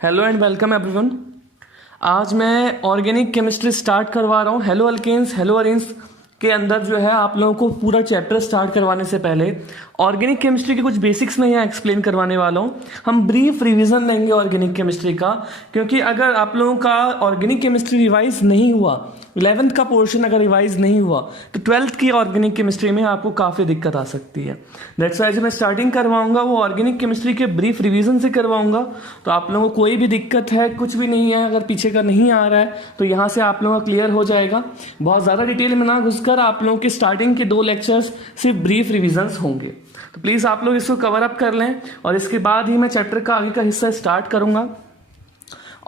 Hello and welcome everyone. आज मैं organic chemistry start करवा रहा हूँ। हेलो अल्केन्स हेलो अरेन्स के अंदर जो है आप लोगों को पूरा चैप्टर स्टार्ट करवाने से पहले ऑर्गेनिक केमिस्ट्री के कुछ बेसिक्स में यहाँ एक्सप्लेन करवाने वाला हूँ। हम ब्रीफ रिवीजन लेंगे ऑर्गेनिक केमिस्ट्री का, क्योंकि अगर आप लोगों का ऑर्गेनिक केमिस्ट्री रिवाइज नहीं हुआ, 11th का पोर्शन अगर रिवाइज नहीं हुआ तो 12th की ऑर्गेनिक केमिस्ट्री में आपको काफ़ी दिक्कत आ सकती है। दैट्स वाई जो मैं स्टार्टिंग करवाऊंगा वो ऑर्गेनिक केमिस्ट्री के ब्रीफ रिवीजन से करवाऊंगा। तो आप लोगों को कोई भी दिक्कत है, कुछ भी नहीं है, अगर पीछे का नहीं आ रहा है तो यहाँ से आप लोगों का क्लियर हो जाएगा। बहुत ज़्यादा डिटेल में ना घुसकर आप लोगों के स्टार्टिंग के 2 लेक्चर्स सिर्फ ब्रीफ रिविजन्स होंगे। तो प्लीज़ आप लोग इसको कवर अप कर लें और इसके बाद ही मैं चैप्टर का आगे का हिस्सा स्टार्ट करूंगा।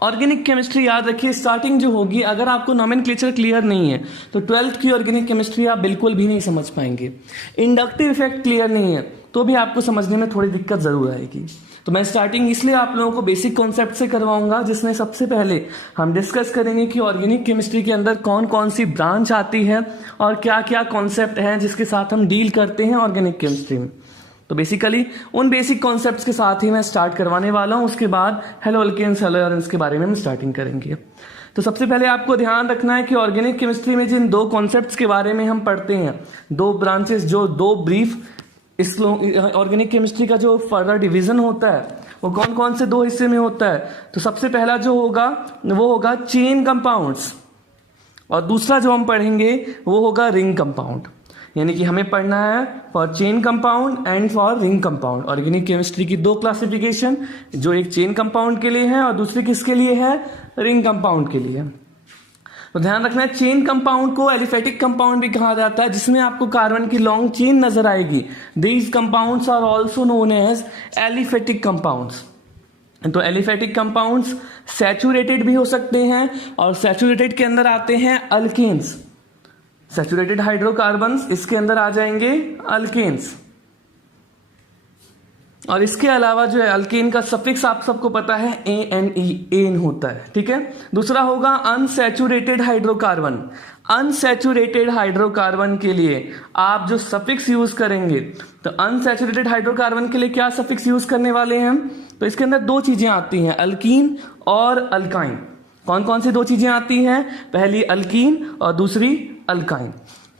ऑर्गेनिक केमिस्ट्री याद रखिए, स्टार्टिंग जो होगी, अगर आपको नॉमेनक्लेचर क्लियर नहीं है तो 12th की ऑर्गेनिक केमिस्ट्री आप बिल्कुल भी नहीं समझ पाएंगे। इंडक्टिव इफेक्ट क्लियर नहीं है तो भी आपको समझने में थोड़ी दिक्कत जरूर आएगी। तो मैं स्टार्टिंग इसलिए आप लोगों को बेसिक कॉन्सेप्ट से करवाऊंगा, जिसमें सबसे पहले हम डिस्कस करेंगे कि ऑर्गेनिक केमिस्ट्री के अंदर कौन कौन सी ब्रांच आती है और क्या क्या कॉन्सेप्ट हैं जिसके साथ हम डील करते हैं ऑर्गेनिक केमिस्ट्री में। तो बेसिकली उन बेसिक कॉन्सेप्ट्स के साथ ही मैं स्टार्ट करवाने वाला हूं। उसके बाद हेलो अल्केन्स हेलो एरेन्स के बारे में हम स्टार्टिंग करेंगे। तो सबसे पहले आपको ध्यान रखना है कि ऑर्गेनिक केमिस्ट्री में जिन 2 कॉन्सेप्ट्स के बारे में हम पढ़ते हैं, 2 ब्रांचेस, जो 2 ब्रीफ इस ऑर्गेनिक केमिस्ट्री का जो फर्दर डिवीजन होता है वो कौन कौन से 2 हिस्से में होता है। तो सबसे पहला जो होगा वो होगा चेन कंपाउंड्स और दूसरा जो हम पढ़ेंगे वो होगा रिंग कंपाउंड। यानी कि हमें पढ़ना है for chain compound and for ring compound. Organic chemistry की 2 क्लासिफिकेशन, जो एक चेन कंपाउंड के लिए है और दूसरी किसके लिए है, रिंग कंपाउंड के लिए। तो ध्यान रखना है, चेन कंपाउंड को एलिफेटिक कंपाउंड भी कहा जाता है, जिसमें आपको कार्बन की लॉन्ग चेन नजर आएगी। These compounds are also known as aliphatic compounds. तो एलिफेटिक कंपाउंड्स सैचुरेटेड भी हो सकते हैं और सैचुरेटेड के अंदर आते हैं अल्केन्स। सैचुरेटेड हाइड्रोकार्बन्स, इसके अंदर आ जाएंगे अल्केन्स। और इसके अलावा जो है अल्केन का सफिक्स आप सबको पता है ANE, एन होता है, ठीक है। दूसरा होगा अनसैचुरेटेड हाइड्रोकार्बन। अनसैचुरेटेड हाइड्रोकार्बन के लिए आप जो सफिक्स यूज करेंगे, तो अनसैचुरेटेड हाइड्रोकार्बन के लिए क्या सफिक्स यूज करने वाले हैं, तो इसके अंदर 2 चीजें आती हैं, अल्कीन और अल्काइन। कौन कौन सी 2 चीजें आती हैं, पहली अल्कीन और दूसरी अल्काइन।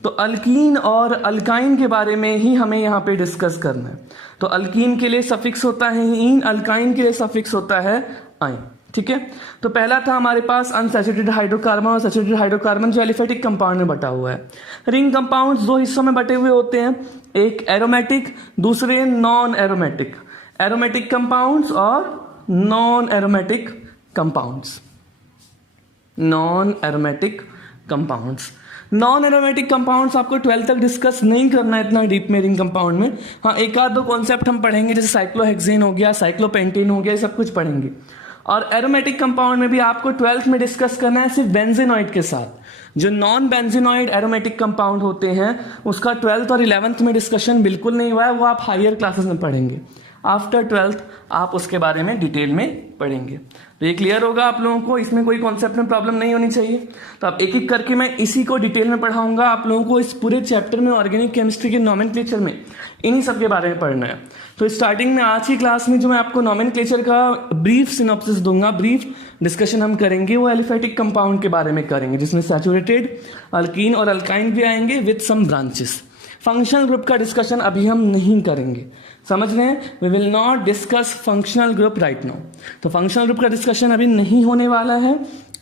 तो अल्कीन और अल्काइन के बारे में ही हमें यहाँ पे डिस्कस करना है। तो अल्कीन के लिए सफिक्स होता है इन, अल्काइन के लिए सफिक्स होता है आइन, ठीक है। तो पहला था हमारे पास अनसैचुरेटेड हाइड्रोकार्बन और सैचुरेटेड हाइड्रोकार्बन, जो एलिफेटिक कंपाउंड में बटा हुआ है। रिंग कंपाउंड्स 2 हिस्सों में बटे हुए होते हैं, एक एरोमेटिक, दूसरे नॉन एरोमेटिक। एरोमेटिक कंपाउंड्स और non aromatic compounds. Non aromatic compounds, non aromatic compounds आपको 12th तक डिस्कस नहीं करना है इतना डीप में रिंग कंपाउंड में। हाँ, 1-2 कॉन्सेप्ट हम पढ़ेंगे, जैसे साइक्लोहेक्सेन हो गया, साइक्लोपेंटेन हो गया, ये सब कुछ पढ़ेंगे। और एरोमेटिक कंपाउंड में भी आपको 12th में डिस्कस करना है सिर्फ बेंजीनॉइड के साथ। जो नॉन बेंजीनॉइड एरोमेटिक कंपाउंड होते हैं उसका 12th और 11th में डिस्कशन बिल्कुल नहीं हुआ है, वो आप हायर क्लासेस में पढ़ेंगे। आफ्टर 12th आप उसके बारे में डिटेल में पढ़ेंगे। तो ये क्लियर होगा आप लोगों को, इसमें कोई कॉन्सेप्ट में प्रॉब्लम नहीं होनी चाहिए। तो अब एक एक करके मैं इसी को डिटेल में पढ़ाऊंगा आप लोगों को। इस पूरे चैप्टर में ऑर्गेनिक केमिस्ट्री के नॉमेनक्लेचर में इन्हीं सब के बारे में पढ़ना है। तो स्टार्टिंग में आज की क्लास में जो मैं आपको नॉमेनक्लेचर का ब्रीफ सिनॉप्सिस दूंगा, ब्रीफ डिस्कशन हम करेंगे, वो एलिफेटिक कंपाउंड के बारे में करेंगे, जिसमें सैचुरेटेड, अल्कीन और अल्काइन भी आएंगे with some branches. Functional group का डिस्कशन अभी हम नहीं करेंगे, समझ रहे हैं। We will not discuss functional group right now. तो फंक्शनल ग्रुप का डिस्कशन अभी नहीं होने वाला है,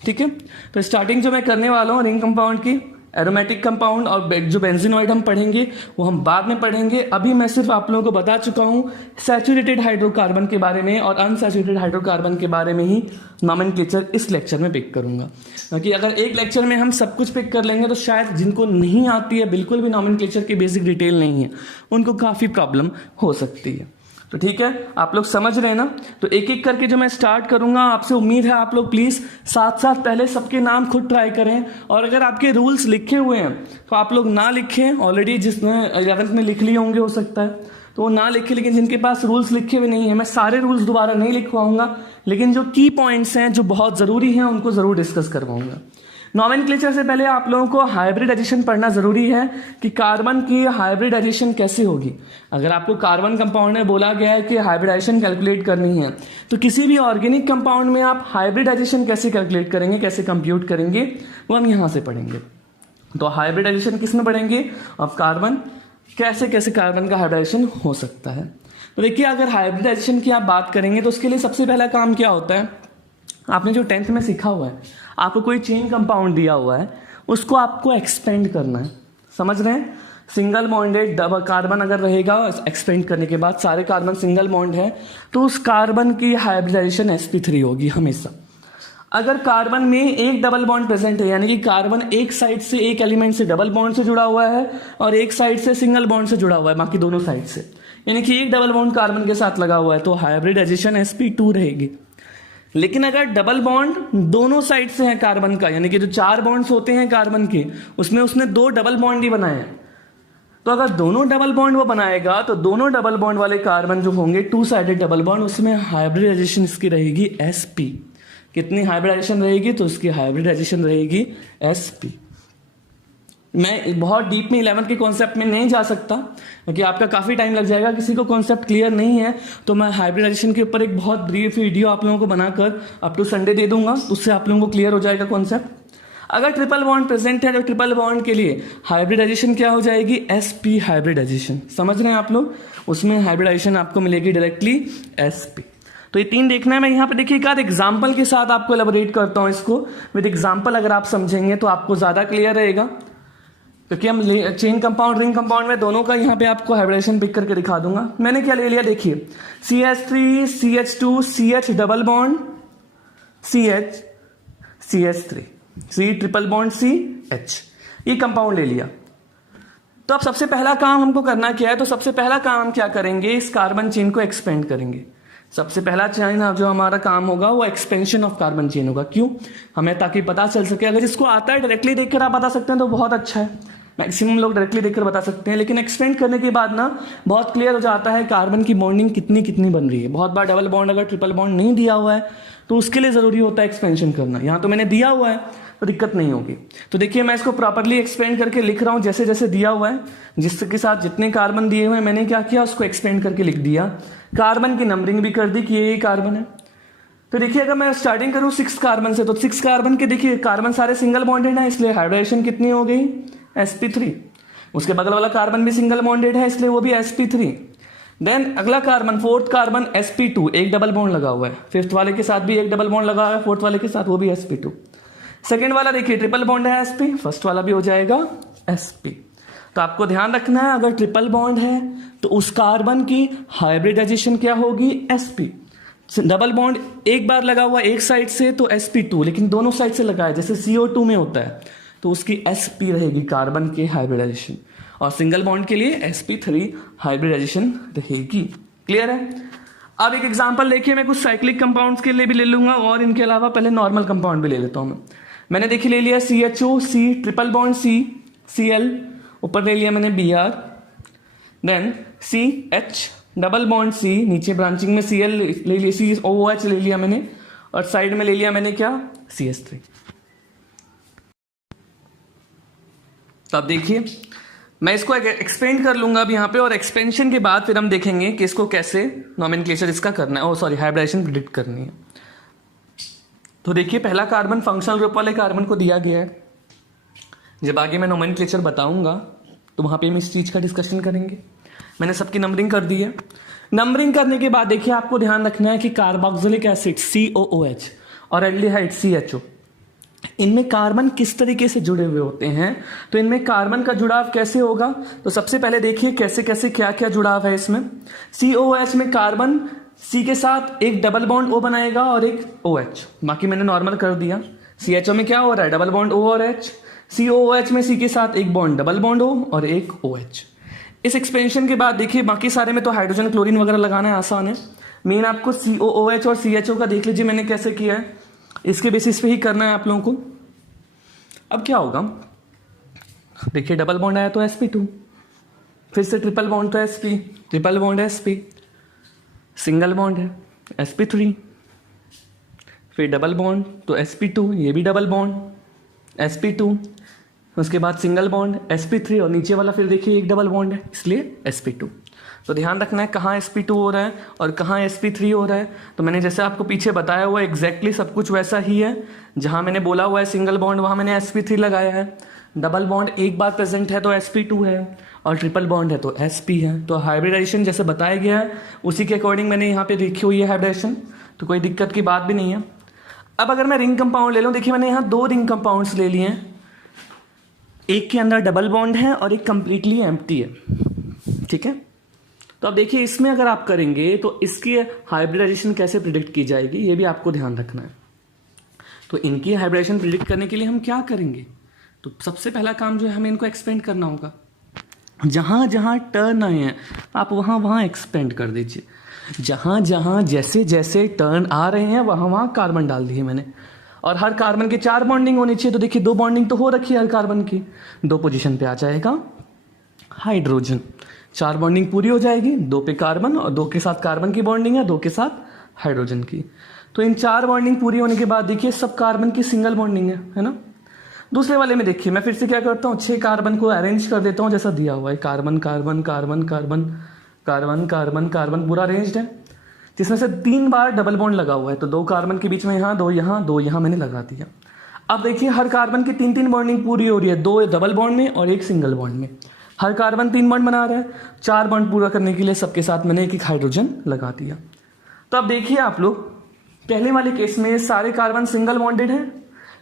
ठीक है। तो स्टार्टिंग जो मैं करने वाला हूँ रिंग कंपाउंड की, एरोमेटिक कंपाउंड और जो बेंजीनॉइड हम पढ़ेंगे वो हम बाद में पढ़ेंगे। अभी मैं सिर्फ आप लोगों को बता चुका हूँ सैचुरेटेड हाइड्रोकार्बन के बारे में और अनसैचुरेटेड हाइड्रोकार्बन के बारे में ही नॉमेनक्लेचर इस लेक्चर में पिक करूंगा। क्योंकि अगर एक लेक्चर में हम सब कुछ पिक कर लेंगे तो शायद जिनको नहीं आती है, बिल्कुल भी नॉमेनक्लेचर की बेसिक डिटेल नहीं है, उनको काफ़ी प्रॉब्लम हो सकती है। तो ठीक है, आप लोग समझ रहे हैं ना। तो एक एक करके जो मैं स्टार्ट करूंगा, आपसे उम्मीद है आप लोग प्लीज साथ साथ पहले सबके नाम खुद ट्राई करें। और अगर आपके रूल्स लिखे हुए हैं तो आप लोग ना लिखें, ऑलरेडी जिसने 11th में लिख लिए होंगे हो सकता है, तो वो ना लिखे। लेकिन जिनके पास रूल्स लिखे हुए नहीं है, मैं सारे रूल्स दोबारा नहीं लिखवाऊंगा, लेकिन जो की पॉइंट्स हैं जो बहुत जरूरी हैं उनको जरूर डिस्कस करवाऊंगा। नॉमेनक्लेचर से पहले आप लोगों को हाइब्रिडाइजेशन पढ़ना जरूरी है कि कार्बन की हाइब्रिडाइजेशन कैसे होगी। अगर आपको कार्बन कंपाउंड में बोला गया है कि हाइब्रिडाइजेशन कैलकुलेट करनी है, तो किसी भी ऑर्गेनिक कंपाउंड में आप हाइब्रिडाइजेशन कैसे कैलकुलेट करेंगे, कैसे कंप्यूट करेंगे, वो हम यहां से पढ़ेंगे। तो हाइब्रिडाइजेशन किसमें पढ़ेंगे? ऑफ कार्बन, कैसे कैसे कार्बन का हाइब्रिडाइजेशन हो सकता है। तो देखिए, अगर हाइब्रिडाइजेशन की आप बात करेंगे तो उसके लिए सबसे पहला काम क्या होता है, आपने जो 10th में सीखा हुआ है, आपको कोई चेन कंपाउंड दिया हुआ है, उसको आपको एक्सपेंड करना है। समझ रहे हैं? सिंगल बॉन्डेड डबल कार्बन अगर रहेगा, एक्सपेंड करने के बाद सारे कार्बन सिंगल बॉन्ड है, तो उस कार्बन की हाइब्रिडाइजेशन sp3 होगी हमेशा। अगर कार्बन में एक डबल बॉन्ड प्रेजेंट है, यानी कि कार्बन एक साइड से, एक एलिमेंट से डबल बॉन्ड से जुड़ा हुआ है और एक साइड से सिंगल बॉन्ड से जुड़ा हुआ है, बाकी दोनों साइड से, यानी कि एक डबल बॉन्ड कार्बन के साथ लगा हुआ है, तो हाइब्रिडाइजेशन sp2 रहेगी। लेकिन अगर डबल बॉन्ड दोनों साइड से है कार्बन का, यानी कि जो 4 बॉन्ड्स होते हैं कार्बन के, उसमें उसने 2 डबल बॉन्ड ही बनाए हैं, तो अगर दोनों डबल बॉन्ड वो बनाएगा तो दोनों डबल बॉन्ड वाले कार्बन जो होंगे 2 साइडेड डबल बॉन्ड, उसमें हाइब्रिडाइजेशन इसकी रहेगी sp। कितनी हाइब्रिडाइजेशन रहेगी? तो उसकी हाइब्रिडाइजेशन रहेगी sp। मैं बहुत डीप में 11th के कॉन्सेप्ट में नहीं जा सकता क्योंकि आपका काफी टाइम लग जाएगा। किसी को कॉन्सेप्ट क्लियर नहीं है तो मैं हाइब्रिडाइजेशन के ऊपर एक बहुत ब्रीफ वीडियो आप लोगों को बनाकर अप टू संडे दे दूंगा, उससे आप लोगों को क्लियर हो जाएगा कॉन्सेप्ट। अगर ट्रिपल बॉन्ड प्रेजेंट है तो ट्रिपल बॉन्ड के लिए हाइब्रिडाइजेशन क्या हो जाएगी? sp hybridisation. समझ रहे हैं आप लोग? उसमें हाइब्रिडाइजेशन आपको मिलेगी डायरेक्टली sp। तो ये 3 देखना है। मैं यहाँ पे देखिए एक आध एग्जाम्पल के साथ आपको एलाबोरेट करता हूँ इसको। विद एग्जाम्पल अगर आप समझेंगे तो आपको ज्यादा क्लियर रहेगा, क्योंकि हम चेन कंपाउंड, रिंग कंपाउंड में दोनों का यहाँ पे आपको हाइब्रिडेशन पिक करके दिखा दूंगा। मैंने क्या ले लिया देखिए, CH3 CH2 CH double bond CH CH3 C triple bond CH, ये कंपाउंड ले लिया। तो अब सबसे पहला काम हमको करना क्या है? तो सबसे पहला काम हम क्या करेंगे? इस कार्बन चेन को एक्सपेंड करेंगे। सबसे पहला चेन जो हमारा काम होगा वो एक्सपेंशन ऑफ कार्बन चेन होगा। क्यों? हमें ताकि पता चल सके। अगर इसको आता है डायरेक्टली देखकर आप बता सकते हैं तो बहुत अच्छा है, मैक्सिमम लोग डायरेक्टली देखकर बता सकते हैं, लेकिन एक्सपेंड करने के बाद ना बहुत क्लियर हो जाता है कार्बन की बॉन्डिंग कितनी कितनी बन रही है। बहुत बार डबल बॉन्ड अगर ट्रिपल बॉन्ड नहीं दिया हुआ है तो उसके लिए जरूरी होता है एक्सपेंशन करना। यहाँ तो मैंने दिया हुआ है तो दिक्कत नहीं होगी। तो देखिए मैं इसको प्रॉपरली एक्सपेंड करके लिख रहा हूँ जैसे जैसे दिया हुआ है, जिसके साथ जितने कार्बन दिए हुए हैं मैंने क्या किया, उसको एक्सपेंड करके लिख दिया। कार्बन की नंबरिंग भी कर दी कि ये कार्बन है। तो देखिए अगर मैं स्टार्टिंग करूँ 6 कार्बन से, तो 6 कार्बन के देखिए कार्बन सारे सिंगल बॉन्डेड है, इसलिए हाइब्रिडेशन कितनी हो गई? sp3। उसके बगल वाला कार्बन भी सिंगल बॉन्डेड है, इसलिए वो भी sp3। देन अगला कार्बन, 4th कार्बन sp2, एक डबल बॉन्ड लगा हुआ है। 5th वाले के साथ भी एक डबल बॉन्ड लगा हुआ है, 4th वाले के साथ वो भी sp2। सेकेंड वाला देखिए ट्रिपल बॉन्ड है sp, फर्स्ट वाला भी हो जाएगा sp। तो आपको ध्यान रखना है अगर ट्रिपल बॉन्ड है तो उस कार्बन की हाइब्रिडाइजेशन क्या होगी? sp। डबल बॉन्ड एक बार लगा हुआ एक साइड से तो sp2, लेकिन दोनों साइड से लगा है जैसे CO2 में होता है तो उसकी sp रहेगी कार्बन के हाइब्रिडाइजेशन, और सिंगल बॉन्ड के लिए sp3 हाइब्रिडाइजेशन रहेगी। क्लियर है? अब एक एग्जांपल देखिए, मैं कुछ साइक्लिक कंपाउंड्स के लिए भी ले लूंगा और इनके अलावा पहले नॉर्मल कंपाउंड भी ले लेता हूं। मैंने देखिए ले लिया CHO, C triple bond C, Cl, ऊपर ले लिया मैंने Br, then CH double bond C, नीचे ब्रांचिंग में Cl ले लिया, COOH ले लिया मैंने, और साइड में ले लिया मैंने क्या? CH3। तो अब देखिए मैं इसको एक्सपेंड कर लूंगा अब यहाँ पे, और एक्सपेंशन के बाद फिर हम देखेंगे कि इसको कैसे नॉमेनक्लेचर इसका करना है, हाइब्रिडाइजेशन प्रिडिक्ट करनी है। तो देखिए पहला कार्बन फंक्शनल ग्रुप वाले कार्बन को दिया गया है। जब आगे मैं नॉमेनक्लेचर बताऊंगा तो वहां पे हम इस चीज का डिस्कशन करेंगे। मैंने सबकी नंबरिंग कर दी है। नंबरिंग करने के बाद देखिए आपको ध्यान रखना है कि कार्बोक्सिलिक एसिड COOH और एल्डिहाइड CHO, इनमें कार्बन किस तरीके से जुड़े हुए होते हैं। तो इनमें कार्बन का जुड़ाव कैसे होगा? तो सबसे पहले देखिए कैसे कैसे क्या क्या जुड़ाव है इसमें। COOH में कार्बन C के साथ एक डबल बॉन्ड O बनाएगा और एक OH, बाकी मैंने नॉर्मल कर दिया। CHO में क्या हो रहा है? डबल बॉन्ड O और H। COOH में C के साथ एक बॉन्ड डबल बॉन्ड O और एक OH। इस एक्सपेंशन के बाद देखिए बाकी सारे में तो हाइड्रोजन क्लोरीन वगैरह लगाना है, आसान है। मेन आपको COOH और CHO का देख लीजिए मैंने कैसे किया है, इसके बेसिस पे ही करना है आप लोगों को। अब क्या होगा देखिए, डबल बॉन्ड आया तो sp2, फिर से ट्रिपल बॉन्ड तो sp, triple bond sp, single bond है sp3, फिर डबल बॉन्ड तो sp2, ये भी डबल बॉन्ड, sp2, उसके बाद सिंगल बॉन्ड sp3 और नीचे वाला फिर देखिए एक डबल बॉन्ड है, इसलिए sp2। तो ध्यान रखना है कहाँ sp2 हो रहा है और कहाँ sp3 हो रहा है। तो मैंने जैसे आपको पीछे बताया हुआ एग्जैक्टली सब कुछ वैसा ही है। जहाँ मैंने बोला हुआ है सिंगल बॉन्ड वहाँ मैंने sp3 लगाया है, डबल बॉन्ड एक बार प्रेजेंट है तो sp2 है, और ट्रिपल बॉन्ड है तो sp है। तो हाइब्रिडाइजेशन जैसे बताया गया है उसी के अकॉर्डिंग मैंने यहाँ पे लिखी हुई है हाइब्रिडाइजेशन, तो कोई दिक्कत की बात भी नहीं है। अब अगर मैं रिंग कंपाउंड ले लूँ, देखिए मैंने यहाँ 2 रिंग कंपाउंड्स ले लिए हैं, एक के अंदर डबल बॉन्ड है और एक कंप्लीटली एम्प्टी है, ठीक है। तो अब देखिए इसमें अगर आप करेंगे तो इसकी हाइब्रिडाइजेशन कैसे प्रिडिक्ट की जाएगी ये भी आपको ध्यान रखना है। तो इनकी हाइब्रिडाइजेशन प्रिडिक्ट करने के लिए हम क्या करेंगे, तो सबसे पहला काम जो है हमें इनको एक्सपेंड करना होगा। जहाँ जहाँ टर्न आए हैं आप वहाँ वहाँ एक्सपेंड कर दीजिए, जहाँ जहाँ जैसे जैसे टर्न आ रहे हैं वहाँ वहाँ कार्बन डाल दिए मैंने। और हर कार्बन की 4 बॉन्डिंग होनी चाहिए, तो देखिए 2 बॉन्डिंग तो हो रखी है हर कार्बन की, 2 पोजीशन पे आ जाएगा हाइड्रोजन, 4 बॉन्डिंग पूरी हो जाएगी, 2 पे कार्बन और 2 के साथ कार्बन की बॉन्डिंग है, 2 के साथ हाइड्रोजन की। तो इन 4 बॉन्डिंग पूरी होने के बाद देखिए सब कार्बन की सिंगल बॉन्डिंग है ना। दूसरे वाले में देखिए मैं फिर से क्या करता हूँ, 6 कार्बन को अरेंज कर देता हूँ जैसा दिया हुआ है, carbon carbon carbon carbon carbon carbon carbon पूरा अरेंज्ड है, जिसमें से 3 बार डबल बॉन्ड लगा हुआ है। तो 2 कार्बन के बीच में यहाँ 2 यहाँ 2 यहाँ मैंने लगा दिया। अब देखिए हर कार्बन की 3 बॉन्डिंग पूरी हो रही है, 2 डबल बॉन्ड में और 1 सिंगल बॉन्ड में। हर कार्बन 3 बॉन्ड बना रहा है, 4 बॉन्ड पूरा करने के लिए सबके साथ मैंने एक हाइड्रोजन लगा दिया। तो अब देखिए आप लोग पहले वाले केस में सारे कार्बन सिंगल बॉन्डेड हैं।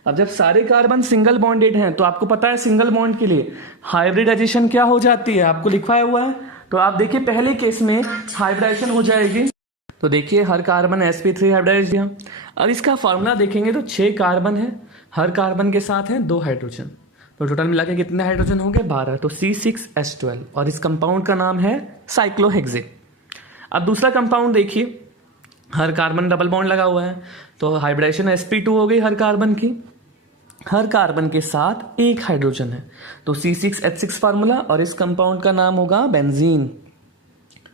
अब जब सारे कार्बन सिंगल बॉन्डेड हैं तो आपको पता है सिंगल बॉन्ड के लिए हाइब्रिडाइजेशन क्या हो जाती है, आपको लिखवाया हुआ है। तो आप देखिए पहले केस में हाइब्रिडाइजेशन हो जाएगी, तो देखिए हर कार्बन sp3 हाइब्रिडाइज दिया। अब इसका फॉर्मूला देखेंगे तो 6 कार्बन है, हर कार्बन के साथ है 2 हाइड्रोजन, तो टोटल मिला के कितने हाइड्रोजन होंगे 12, तो C6H12 और इस कंपाउंड का नाम है साइक्लोहेक्सेन। अब दूसरा कंपाउंड देखिए, हर कार्बन डबल बॉन्ड लगा हुआ है, तो हाइब्रिडाइजेशन sp2 हो गई हर कार्बन की, हर कार्बन के साथ 1 हाइड्रोजन है, तो C6H6 फार्मूला और इस कंपाउंड का नाम होगा बेंजीन।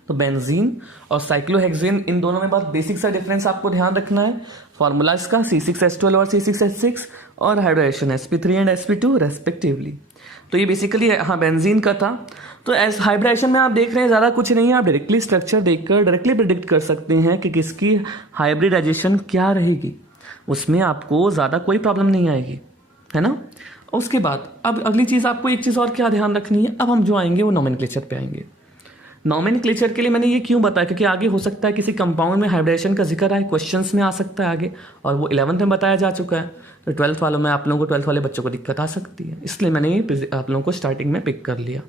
तो बेंजीन और साइक्लोहेक्सेन इन दोनों में बहुत बेसिक सा डिफरेंस आपको ध्यान रखना है, फार्मूला इसका C6H12 और C6H6 और hybridisation sp3 and sp2 respectively. तो ये बेसिकली हाँ बेंजीन का था। तो एस हाइब्रिडाइजेशन में आप देख रहे हैं ज़्यादा कुछ नहीं है, आप डायरेक्टली स्ट्रक्चर देखकर डायरेक्टली प्रिडिक्ट कर सकते हैं कि किसकी हाइब्रिडाइजेशन क्या रहेगी, उसमें आपको ज़्यादा कोई प्रॉब्लम नहीं आएगी, है ना। उसके बाद अब अगली चीज़ आपको एक चीज़ और क्या ध्यान रखनी है, अब हम जो आएंगे वो नोमेनक्लेचर पे आएंगे। नोमेनक्लेचर के लिए मैंने ये क्यों बताया, क्योंकि आगे हो सकता है किसी कंपाउंड में हाइब्रिडाइजेशन का जिक्र आए, क्वेश्चंस में आ सकता है आगे, और वो 11th में बताया जा चुका है, तो 12th वालों में आप लोगों को 12th वाले बच्चों को दिक्कत आ सकती है, इसलिए मैंने ये आप लोगों को स्टार्टिंग में पिक कर लिया।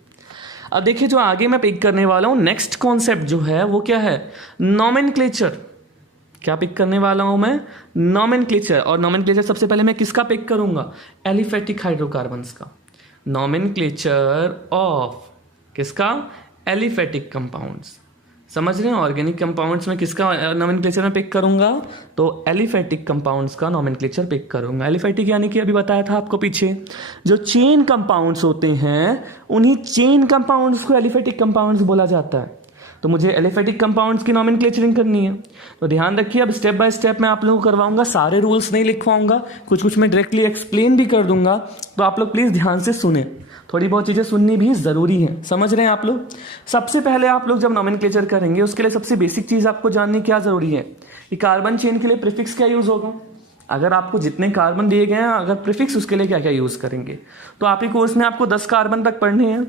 अब देखिए जो आगे मैं पिक करने वाला हूँ नेक्स्ट कॉन्सेप्ट जो है वो क्या है, नोमेनक्लेचर। क्या पिक करने वाला हूँ मैं, नोमेनक्लेचर। और नोमेनक्लेचर सबसे पहले मैं किसका पिक करूंगा, एलिफेटिक हाइड्रोकार्बन्स का, नोमेनक्लेचर ऑफ किसका, एलिफेटिक कंपाउंड्स। समझ रहे हैं, ऑर्गेनिक कंपाउंड्स में किसका नोमेनक्लेचर में पिक करूंगा, तो एलिफेटिक कंपाउंड्स का नोमेनक्लेचर पिक करूंगा। एलिफेटिक यानी कि अभी बताया था आपको पीछे, जो चेन कंपाउंड्स होते हैं उन्हीं चेन कंपाउंड्स को एलिफेटिक कंपाउंड्स बोला जाता है। तो मुझे एलिफेटिक कंपाउंड्स की नोमेनक्लेचरिंग करनी है, तो ध्यान रखिए अब स्टेप बाय स्टेप मैं आप लोगों को करवाऊंगा, सारे रूल्स नहीं लिखवाऊंगा, कुछ कुछ मैं डायरेक्टली एक्सप्लेन भी कर दूंगा, तो आप लोग प्लीज ध्यान से सुने, थोड़ी बहुत चीज़ें सुननी भी ज़रूरी है। समझ रहे हैं आप लोग। सबसे पहले आप लोग जब नोमेनक्लेचर करेंगे उसके लिए सबसे बेसिक चीज़ आपको जाननी क्या ज़रूरी है कि कार्बन चेन के लिए प्रीफिक्स क्या यूज़ होगा। अगर आपको जितने कार्बन दिए गए हैं अगर प्रीफिक्स उसके लिए क्या क्या यूज़ करेंगे, तो आप ही कोर्स में आपको 10 कार्बन तक पढ़ने हैं,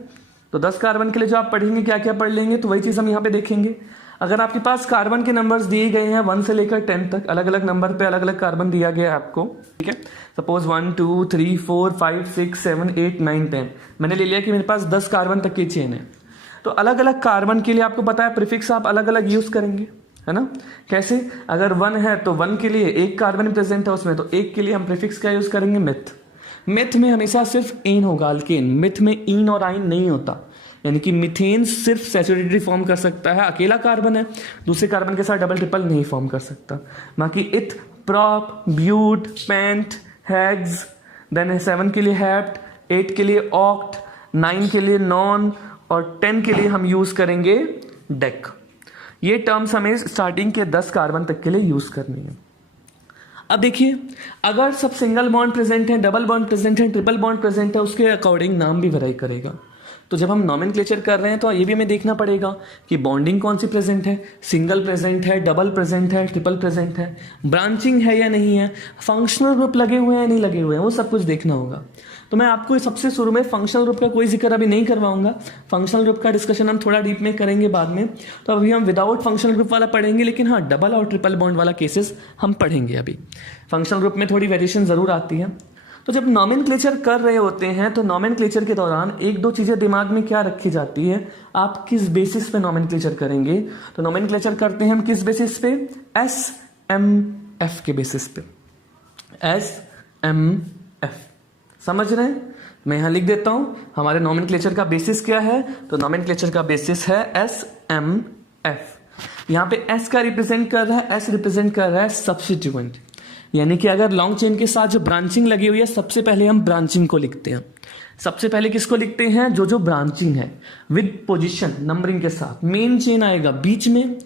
तो 10 कार्बन के लिए जो आप पढ़ेंगे क्या क्या पढ़ लेंगे, तो वही चीज़ हम यहाँ पे देखेंगे। अगर आपके पास कार्बन के नंबर्स दिए गए हैं 1 से लेकर 10 तक, अलग अलग नंबर पे अलग अलग कार्बन दिया गया है आपको, ठीक है। सपोज 1 2 3 4 5 6 7 8 9 10, मैंने ले लिया कि मेरे पास 10 कार्बन तक की चेन है, तो अलग अलग कार्बन के लिए आपको पता है प्रीफिक्स आप अलग अलग यूज करेंगे, है ना। कैसे, अगर 1 है तो 1 के लिए 1 कार्बन प्रेजेंट है उसमें, तो 1 के लिए हम प्रीफिक्स क्या यूज करेंगे, मिथ। मिथ में हमेशा सिर्फ इन होगा, अल्केन। मिथ में इन और आइन नहीं होता, यानी कि मीथेन सिर्फ सैचुरेटेड फॉर्म कर सकता है, अकेला कार्बन है, दूसरे कार्बन के साथ डबल ट्रिपल नहीं फॉर्म कर सकता। बाकी eth, prop, but, pent, hex, then 7 के लिए हेप्ट, 8 के लिए ऑक्ट, 9 के लिए नॉन और 10 के लिए हम यूज करेंगे डेक। ये टर्म्स हमें स्टार्टिंग के 10 कार्बन तक के लिए यूज करनी है। अब देखिए, अगर सब सिंगल बॉन्ड प्रेजेंट है, डबल बॉन्ड प्रेजेंट है, ट्रिपल बॉन्ड प्रेजेंट है, उसके अकॉर्डिंग नाम भी वेरी करेगा। तो जब हम नॉमेनक्लेचर कर रहे हैं तो ये भी हमें देखना पड़ेगा कि बॉन्डिंग कौन सी प्रेजेंट है, सिंगल प्रेजेंट है, डबल प्रेजेंट है, ट्रिपल प्रेजेंट है, ब्रांचिंग है या नहीं है, फंक्शनल ग्रुप लगे हुए हैं या नहीं लगे हुए हैं, वो सब कुछ देखना होगा। तो मैं आपको सबसे शुरू में फंक्शनल ग्रुप का कोई जिक्र अभी नहीं करवाऊंगा, फंक्शनल ग्रुप का डिस्कशन हम थोड़ा डीप में करेंगे बाद में। तो अभी हम विदाउट फंक्शनल ग्रुप वाला पढ़ेंगे, लेकिन हाँ डबल और ट्रिपल बॉन्ड वाला केसेस हम पढ़ेंगे। अभी फंक्शनल ग्रुप में थोड़ी वेरिएशन जरूर आती है। तो जब नॉमेनक्लेचर कर रहे होते हैं तो नॉमेनक्लेचर के दौरान एक दो चीज़ें दिमाग में क्या रखी जाती है, आप किस बेसिस पे नॉमेनक्लेचर करेंगे। तो नॉमेनक्लेचर करते हैं हम किस बेसिस पे, SMF के बेसिस पे, SMF, समझ रहे हैं। मैं यहां लिख देता हूं हमारे नॉमेनक्लेचर का बेसिस क्या है। तो नॉमेनक्लेचर का बेसिस है SMF। यहां पे S का रिप्रेजेंट कर रहा है, S रिप्रेजेंट कर रहा है सब्स्टिट्यूएंट, यानी कि अगर लॉन्ग चेन के साथ जो ब्रांचिंग लगी हुई है, सबसे पहले हम ब्रांचिंग को लिखते हैं। सबसे पहले किसको लिखते हैं, जो ब्रांचिंग है विद पोजीशन नंबरिंग के साथ। मेन चेन आएगा बीच में,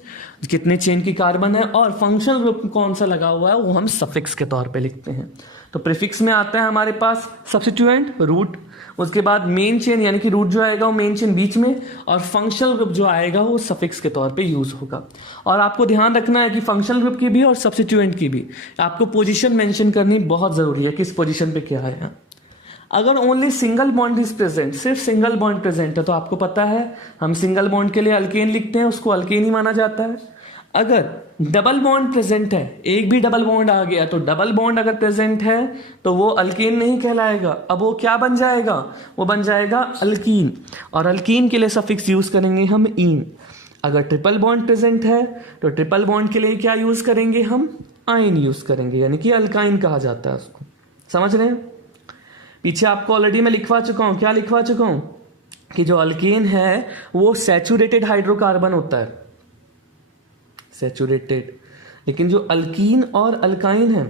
कितने चेन की कार्बन है, और फंक्शनल ग्रुप कौन सा लगा हुआ है वो हम सफिक्स के तौर पे लिखते हैं। तो प्रीफिक्स में आता है हमारे पास सब्स्टिट्यूएंट रूट, उसके बाद मेन चेन यानी कि रूट जो आएगा वो मेन चेन बीच में, और फंक्शनल ग्रुप जो आएगा वो सफिक्स के तौर पे यूज होगा। और आपको ध्यान रखना है कि फंक्शनल ग्रुप की भी और सब्स्टिट्यूएंट की भी आपको पोजीशन मेंशन करनी बहुत जरूरी है, किस पोजीशन पे क्या है। अगर only single bond is present, सिर्फ सिंगल बॉन्ड प्रेजेंट है, तो आपको पता है हम सिंगल बॉन्ड के लिए अल्केन लिखते हैं, उसको अल्केन ही माना जाता है। अगर डबल बॉन्ड प्रेजेंट है, एक भी डबल बॉन्ड आ गया, तो डबल बॉन्ड अगर प्रेजेंट है तो वो अल्केन नहीं कहलाएगा। अब वो क्या बन जाएगा, वो बन जाएगा अल्कीन, और अल्कीन के लिए सफिक्स यूज करेंगे हम इन। अगर ट्रिपल बॉन्ड प्रेजेंट है तो ट्रिपल बॉन्ड के लिए क्या यूज करेंगे हम, आइन यूज करेंगे, यानी कि अल्काइन कहा जाता है उसको। समझ रहे हैं। पीछे आपको ऑलरेडी मैं लिखवा चुका हूं, क्या लिखवा चुका हूं, कि जो अल्केन है वो सैचुरेटेड हाइड्रोकार्बन होता है, सैचुरेटेड। लेकिन जो अल्कीन और अल्काइन है,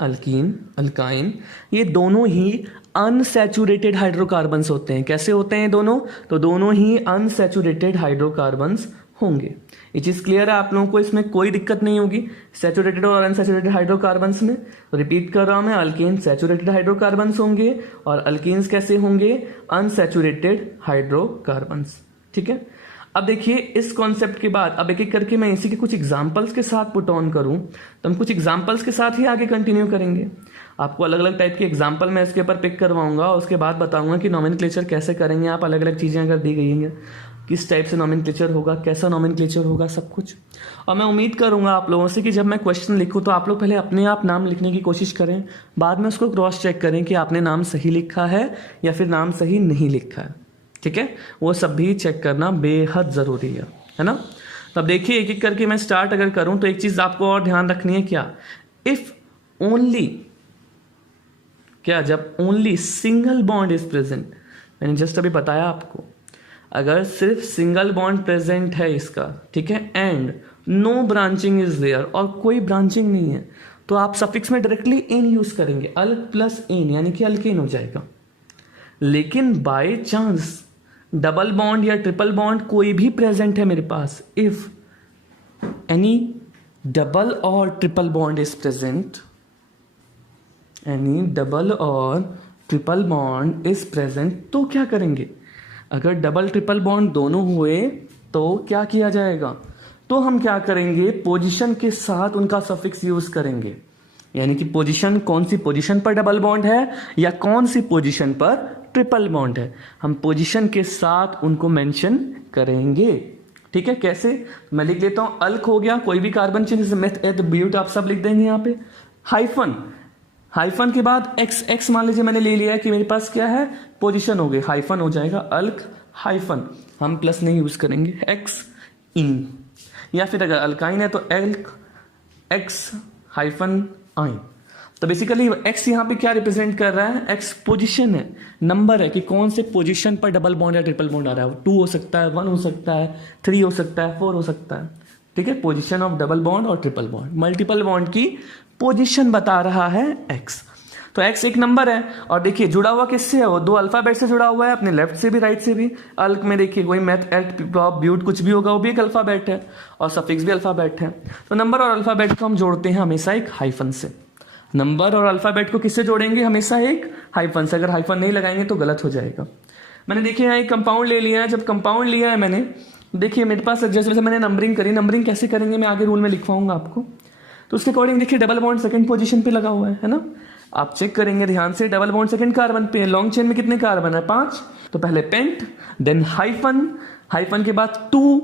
अल्कीन अल्काइन, ये दोनों ही अनसैचुरेटेड हाइड्रोकार्बन्स होते हैं। कैसे होते हैं दोनों, तो दोनों ही अनसैचुरेटेड हाइड्रोकार्बन्स होंगे। ये चीज क्लियर है आप लोगों को, इसमें कोई दिक्कत नहीं होगी सैचुरेटेड और अनसैचुरेटेड हाइड्रोकार्बन्स में। तो रिपीट कर रहा हूं मैं, अल्केन सैचुरेटेड हाइड्रोकार्बन्स होंगे और अल्केन्स कैसे होंगे, अनसैचुरेटेड हाइड्रोकार्बन्स। ठीक है। अब देखिए इस कॉन्सेप्ट के बाद अब एक एक करके मैं इसी के कुछ एग्जांपल्स के साथ पुट ऑन करूं, तो हम कुछ एग्जांपल्स के साथ ही आगे कंटिन्यू करेंगे। आपको अलग अलग टाइप के एग्जांपल मैं इसके ऊपर पिक करवाऊंगा, उसके बाद बताऊंगा कि नॉमेनक्लेचर कैसे करेंगे आप, अलग अलग चीजें अगर दी गई हैं, किस टाइप से नॉमेनक्लेचर होगा, कैसा नॉमेनक्लेचर होगा, सब कुछ। और मैं उम्मीद करूंगा आप लोगों से कि जब मैं क्वेश्चन लिखूं तो आप लोग पहले अपने आप नाम लिखने की कोशिश करें, बाद में उसको क्रॉस चेक करें कि आपने नाम सही लिखा है या फिर नाम सही नहीं लिखा है। ठीक है, वो सब भी चेक करना बेहद जरूरी है ना। तो अब देखिए एक एक करके मैं स्टार्ट अगर करूं तो एक चीज आपको और ध्यान रखनी है, क्या, इफ ओनली, क्या, जब only single bond is present, मैंने जस्ट अभी बताया आपको, अगर सिर्फ सिंगल बॉन्ड प्रेजेंट है इसका, ठीक है, and no branching is there, और कोई ब्रांचिंग नहीं है, तो आप सफिक्स में डायरेक्टली एन यूज करेंगे, अल प्लस एन, यानी कि अल्केन हो जाएगा। लेकिन बाय चांस डबल बॉन्ड या ट्रिपल बॉन्ड कोई भी प्रेजेंट है मेरे पास, इफ एनी डबल और triple bond is present, any double और ट्रिपल बॉन्ड इज प्रेजेंट, तो क्या करेंगे, अगर डबल ट्रिपल बॉन्ड दोनों हुए तो क्या किया जाएगा, तो हम क्या करेंगे, पोजीशन के साथ उनका सफिक्स यूज करेंगे। यानी कि पोजीशन, कौन सी पोजीशन पर डबल बॉन्ड है या कौन सी पोजीशन पर ट्रिपल बॉन्ड है, हम पोजीशन के साथ उनको मेंशन करेंगे। ठीक है, कैसे, मैं लिख लेता हूं, अल्क हो गया, कोई भी कार्बन चेन, मेथ एथ ब्यूट आप सब लिख देंगे यहाँ पे, हाइफन, हाइफन के बाद एक्स, एक्स मान लीजिए मैंने ले लिया है कि मेरे पास क्या है, पोजीशन हो गई, हाइफन हो जाएगा अल्क हाइफन, हम प्लस नहीं यूज करेंगे, एक्स इन, या फिर अगर अल्काइन है तो एल्क एक्स हाइफन आइन। तो बेसिकली एक्स यहाँ पे क्या रिप्रेजेंट कर रहा है, एक्स पोजीशन है, नंबर है कि कौन से पोजीशन पर डबल बॉन्ड या ट्रिपल बॉन्ड आ रहा है, 2 हो सकता है, 1 हो सकता है, 3 हो सकता है, 4 हो सकता है। ठीक है, पोजीशन ऑफ डबल बॉन्ड और ट्रिपल बॉन्ड, मल्टीपल बॉन्ड की पोजीशन बता रहा है एक्स। तो x एक नंबर है, और देखिए जुड़ा हुआ किससे है, वो दो अल्फाबेट से जुड़ा हुआ है, अपने लेफ्ट से भी राइट से भी। अल्क में देखिए कोई मैथ एट ब्यूट कुछ भी होगा वो भी एक अल्फाबेट है, और सफिक्स भी अल्फाबेट है। तो नंबर और अल्फाबेट को हम जोड़ते हैं हमेशा एक हाइफन से। नंबर और अल्फाबेट को किससे जोड़ेंगे, हमेशा एक हाइफन से। अगर हाइफन नहीं लगाएंगे तो गलत हो जाएगा। मैंने देखिए यहाँ एक कंपाउंड ले लिया है। जब कंपाउंड लिया है मैंने, देखिए मेरे पास जैसे जैसे मैंने नंबरिंग करी, नंबरिंग कैसे करेंगे मैं आगे रूल में लिखवाऊंगा आपको। तो उसके अकॉर्डिंग देखिए डबल बॉन्ड सेकंड पोजीशन पे लगा हुआ है ना। आप चेक करेंगे ध्यान से, डबल बॉन्ड सेकंड कार्बन पे, लॉन्ग चेन में कितने कार्बन है, 5। तो पहले पेंट, देन हाइफन, हाइफन के बाद 2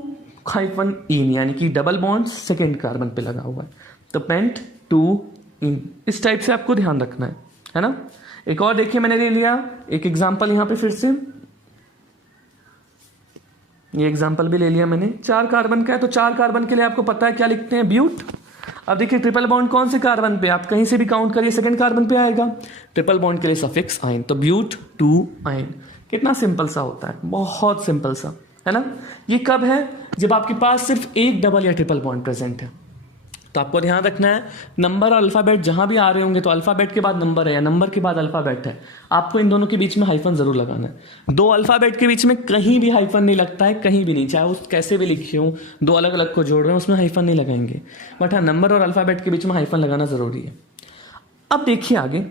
हाइफन इन, यानी कि डबल बॉन्ड सेकंड कार्बन पे लगा हुआ है। तो पेंट 2 इन, इस टाइप से आपको ध्यान रखना है ना। एक और देखिए मैंने ले लिया एक एग्जाम्पल यहाँ पे, फिर से ये एग्जाम्पल भी ले लिया मैंने। 4 कार्बन का है, तो 4 कार्बन के लिए आपको पता है क्या लिखते हैं, ब्यूट। अब देखिए ट्रिपल बॉन्ड कौन से कार्बन पे, आप कहीं से भी काउंट करिए, सेकंड कार्बन पे आएगा। ट्रिपल बॉन्ड के लिए सफिक्स आइन, तो ब्यूट 2 आइन। कितना सिंपल सा होता है, बहुत सिंपल सा, है ना। ये कब है, जब आपके पास सिर्फ एक डबल या ट्रिपल बॉन्ड प्रेजेंट है। तो आपको ध्यान रखना है, नंबर और अल्फाबेट जहां भी आ रहे होंगे तो अल्फाबेट के बाद नंबर है या नंबर के बाद अल्फाबेट है, आपको इन दोनों के बीच में हाइफन जरूर लगाना है। 2 अल्फाबेट के बीच में कहीं भी हाइफन नहीं लगता है, कहीं भी नहीं, चाहे वो कैसे भी लिखे हो, 2 अलग अलग को जोड़ रहे हैं उसमें हाइफन नहीं लगाएंगे। बट हाँ, नंबर और अल्फाबेट के बीच में हाइफन लगाना जरूरी है। अब देखिए आगे,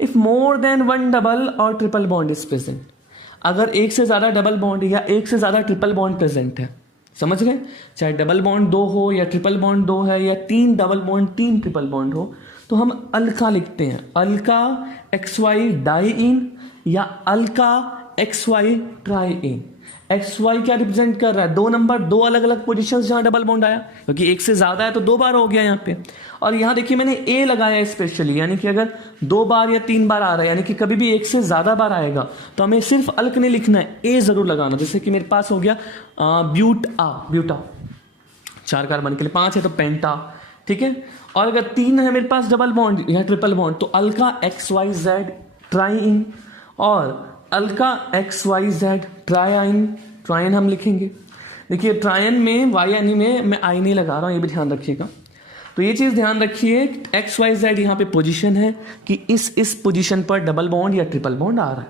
इफ मोर देन 1 डबल और ट्रिपल बॉन्ड इज प्रेजेंट, अगर एक से ज्यादा डबल बॉन्ड या एक से ज्यादा ट्रिपल बॉन्ड प्रेजेंट है, समझ गए, चाहे डबल बॉन्ड 2 हो या ट्रिपल बॉन्ड 2 है या 3 डबल बॉन्ड 3 ट्रिपल बॉन्ड हो, तो हम अल्का लिखते हैं। अल्का XY डाई इन या Alka XY try in. XY क्या रिप्रेजेंट कर रहा है, 2 नंबर, 2 अलग अलग पोजीशंस जहां डबल बॉन्ड आया, क्योंकि एक से ज्यादा है तो 2 बार हो गया यहाँ पे। और यहाँ देखिए मैंने A लगाया स्पेशली, यानी कि अगर 2 बार या 3 बार आ रहा है, यानी कि कभी भी एक से ज्यादा बार आएगा तो हमें सिर्फ अल्क नहीं लिखना है, A जरूर लगाना। जैसे कि मेरे पास हो गया ब्यूटा, 4 कार्बन के लिए, 5 है तो पेंटा, ठीक है। और अगर 3 है मेरे पास डबल बॉन्ड या ट्रिपल बॉन्ड, तो अल्का XYZ ट्राई इन और अल्का XYZ ट्राइन हम लिखेंगे। देखिए ट्रायन में वाई यानी में मैं आई नहीं लगा रहा हूं, ये भी ध्यान रखिएगा। तो ये चीज ध्यान रखिए, XYZ यहाँ पे पोजीशन है कि इस पोजीशन पर डबल बॉन्ड या ट्रिपल बॉन्ड आ रहा है,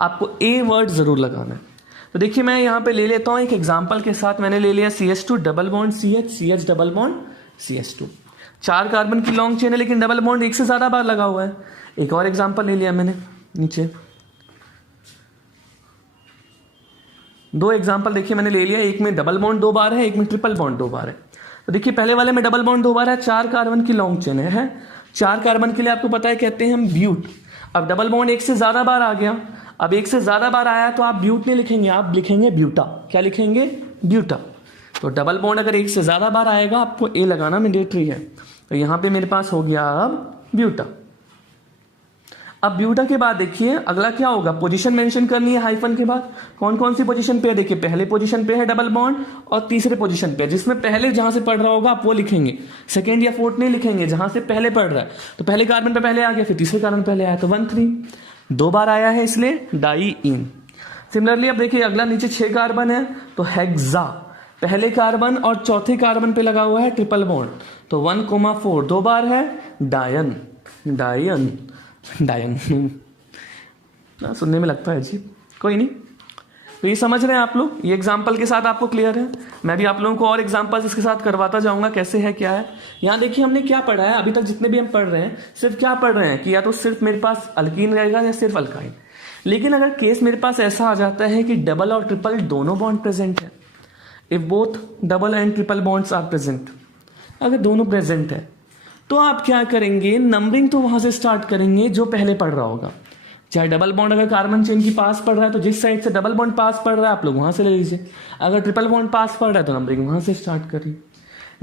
आपको A वर्ड जरूर लगाना है। तो देखिए मैं यहाँ पे ले लेता हूँ एक एग्जांपल के साथ, मैंने ले लिया CH2 double bond CH double bond CH2। 4 carbon की लॉन्ग चेन है लेकिन डबल बॉन्ड एक से ज्यादा बार लगा हुआ है। एक और एग्जांपल ले लिया मैंने नीचे, 2 एग्जांपल देखिए मैंने ले लिया, एक में डबल बॉन्ड 2 बार है, एक में ट्रिपल बॉन्ड 2 बार है। तो देखिए पहले वाले में डबल बॉन्ड 2 बार है, 4 कार्बन की लॉन्ग चेन है। 4 कार्बन के लिए आपको पता है कहते हैं हम ब्यूट। अब डबल बॉन्ड एक से ज्यादा बार आ गया, अब एक से ज्यादा बार आया तो आप ब्यूट नहीं लिखेंगे, आप लिखेंगे ब्यूटा। क्या लिखेंगे, ब्यूटा। तो डबल बॉन्ड अगर एक से ज्यादा बार आएगा आपको A लगाना मैंडेटरी है। तो यहां पे मेरे पास हो गया अब ब्यूटा। अब ब्यूटा के बाद देखिए अगला क्या होगा, पोजीशन मेंशन करनी है हाइफन के बाद। कौन कौन सी पोजीशन पे है, देखिए पहले पोजीशन पे है डबल बॉन्ड और तीसरे पोजीशन पे, जिसमें पहले जहां से पढ़ रहा होगा आप वो लिखेंगे, सेकंड या फोर्थ नहीं लिखेंगे, जहां से पहले पढ़ रहा है। तो पहले कार्बन पे पहले आ गया, फिर तीसरे कार्बन पहले आया, तो 1 3 2 बार आया है इसलिए डाई इन। सिमिलरली अब देखिए अगला नीचे 6 कार्बन है तो हेक्सा, पहले कार्बन और चौथे कार्बन पे लगा हुआ है ट्रिपल बॉन्ड, तो 1,4 2 बार है डायन। ना सुनने में लगता है अजीब, कोई नहीं। तो ये समझ रहे हैं आप लोग, ये एग्जाम्पल के साथ आपको क्लियर है। मैं भी आप लोगों को और एग्जाम्पल्स इसके साथ करवाता जाऊंगा कैसे है क्या है। यहाँ देखिए हमने क्या पढ़ा है अभी तक, जितने भी हम पढ़ रहे हैं सिर्फ क्या पढ़ रहे हैं कि या तो सिर्फ मेरे पास अल्कीन रहेगा या सिर्फ अल्काइन। लेकिन अगर केस मेरे पास ऐसा आ जाता है कि डबल और ट्रिपल दोनों बॉन्ड प्रेजेंट है, if both double and triple bonds are present, अगर दोनों प्रेजेंट है तो आप क्या करेंगे, नंबरिंग तो वहां से स्टार्ट करेंगे जो पहले पढ़ रहा होगा। चाहे डबल बॉन्ड अगर कार्बन चेन की पास पड़ रहा है तो जिस साइड से डबल बॉन्ड पास पड़ रहा है आप लोग वहां से ले लीजिए, अगर ट्रिपल बॉन्ड पास पड़ रहा है तो नंबरिंग वहां से स्टार्ट करिए।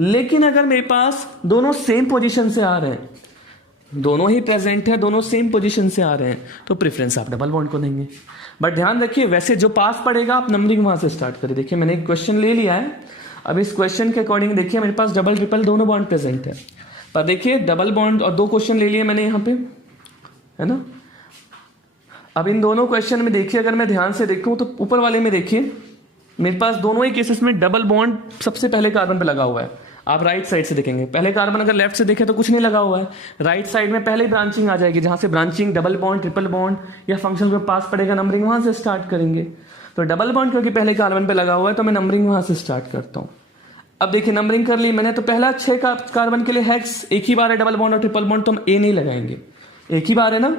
लेकिन अगर मेरे पास दोनों सेम पोजीशन से आ रहे हैं, दोनों ही प्रेजेंट है, दोनों सेम पोजीशन से आ रहे हैं, तो प्रेफरेंस आप डबल बॉन्ड को देंगे। बट ध्यान रखिए वैसे जो पास पड़ेगा आप नंबरिंग वहां से स्टार्ट करिए। देखिए मैंने एक क्वेश्चन ले लिया है, अब इस क्वेश्चन के अकॉर्डिंग देखिए मेरे पास डबल ट्रिपल दोनों बॉन्ड प्रेजेंट है, पर देखिए डबल बॉन्ड और 2 क्वेश्चन ले लिए मैंने यहाँ पे, है ना। अब इन दोनों क्वेश्चन में देखिए अगर मैं ध्यान से देखूं तो ऊपर वाले में देखिए मेरे पास दोनों ही केसेस में डबल बॉन्ड सबसे पहले कार्बन पे लगा हुआ है। आप राइट साइड से देखेंगे, पहले कार्बन अगर लेफ्ट से देखें तो कुछ नहीं लगा हुआ है, राइट साइड में पहले ही ब्रांचिंग आ जाएगी, जहां से branching double bond, triple bond या फंक्शनल ग्रुप पास पड़ेगा, नंबरिंग वहां से स्टार्ट करेंगे। तो डबल बॉन्ड क्योंकि पहले कार्बन पे लगा हुआ है तो मैं नंबरिंग वहां से स्टार्ट करता हूँ। अब देखिए नंबरिंग कर ली मैंने, तो पहला 6 कार्बन के लिए हेक्स एक ही बार है, डबल बॉन्ड और ट्रिपल बॉन्ड तो हम ए नहीं लगाएंगे, एक ही बार है ना,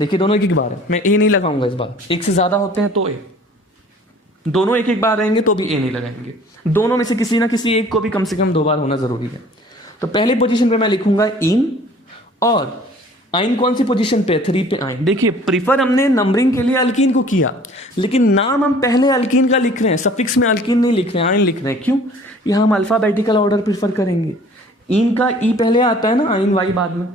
देखिए दोनों एक ही बार है, मैं ए नहीं लगाऊंगा इस बार, एक से ज्यादा होते हैं तो ए, दोनों एक एक बार रहेंगे तो भी ए नहीं लगाएंगे, दोनों में से किसी ना किसी एक को भी कम से कम 2 बार होना जरूरी है। तो पहली पोजीशन पे मैं लिखूंगा इन, और आइन कौन सी पोजीशन पे है, 3 पे आइन। देखिए प्रीफर हमने नंबरिंग के लिए अल्कीन को किया, लेकिन नाम हम पहले अल्कीन का लिख रहे हैं, सफिक्स में अल्कीन नहीं लिख रहे हैं, आइन लिख रहे हैं। क्यों? यहां हम अल्फाबेटिकल ऑर्डर प्रीफर करेंगे, इन का ई पहले आता है ना, आइन वाई बाद में।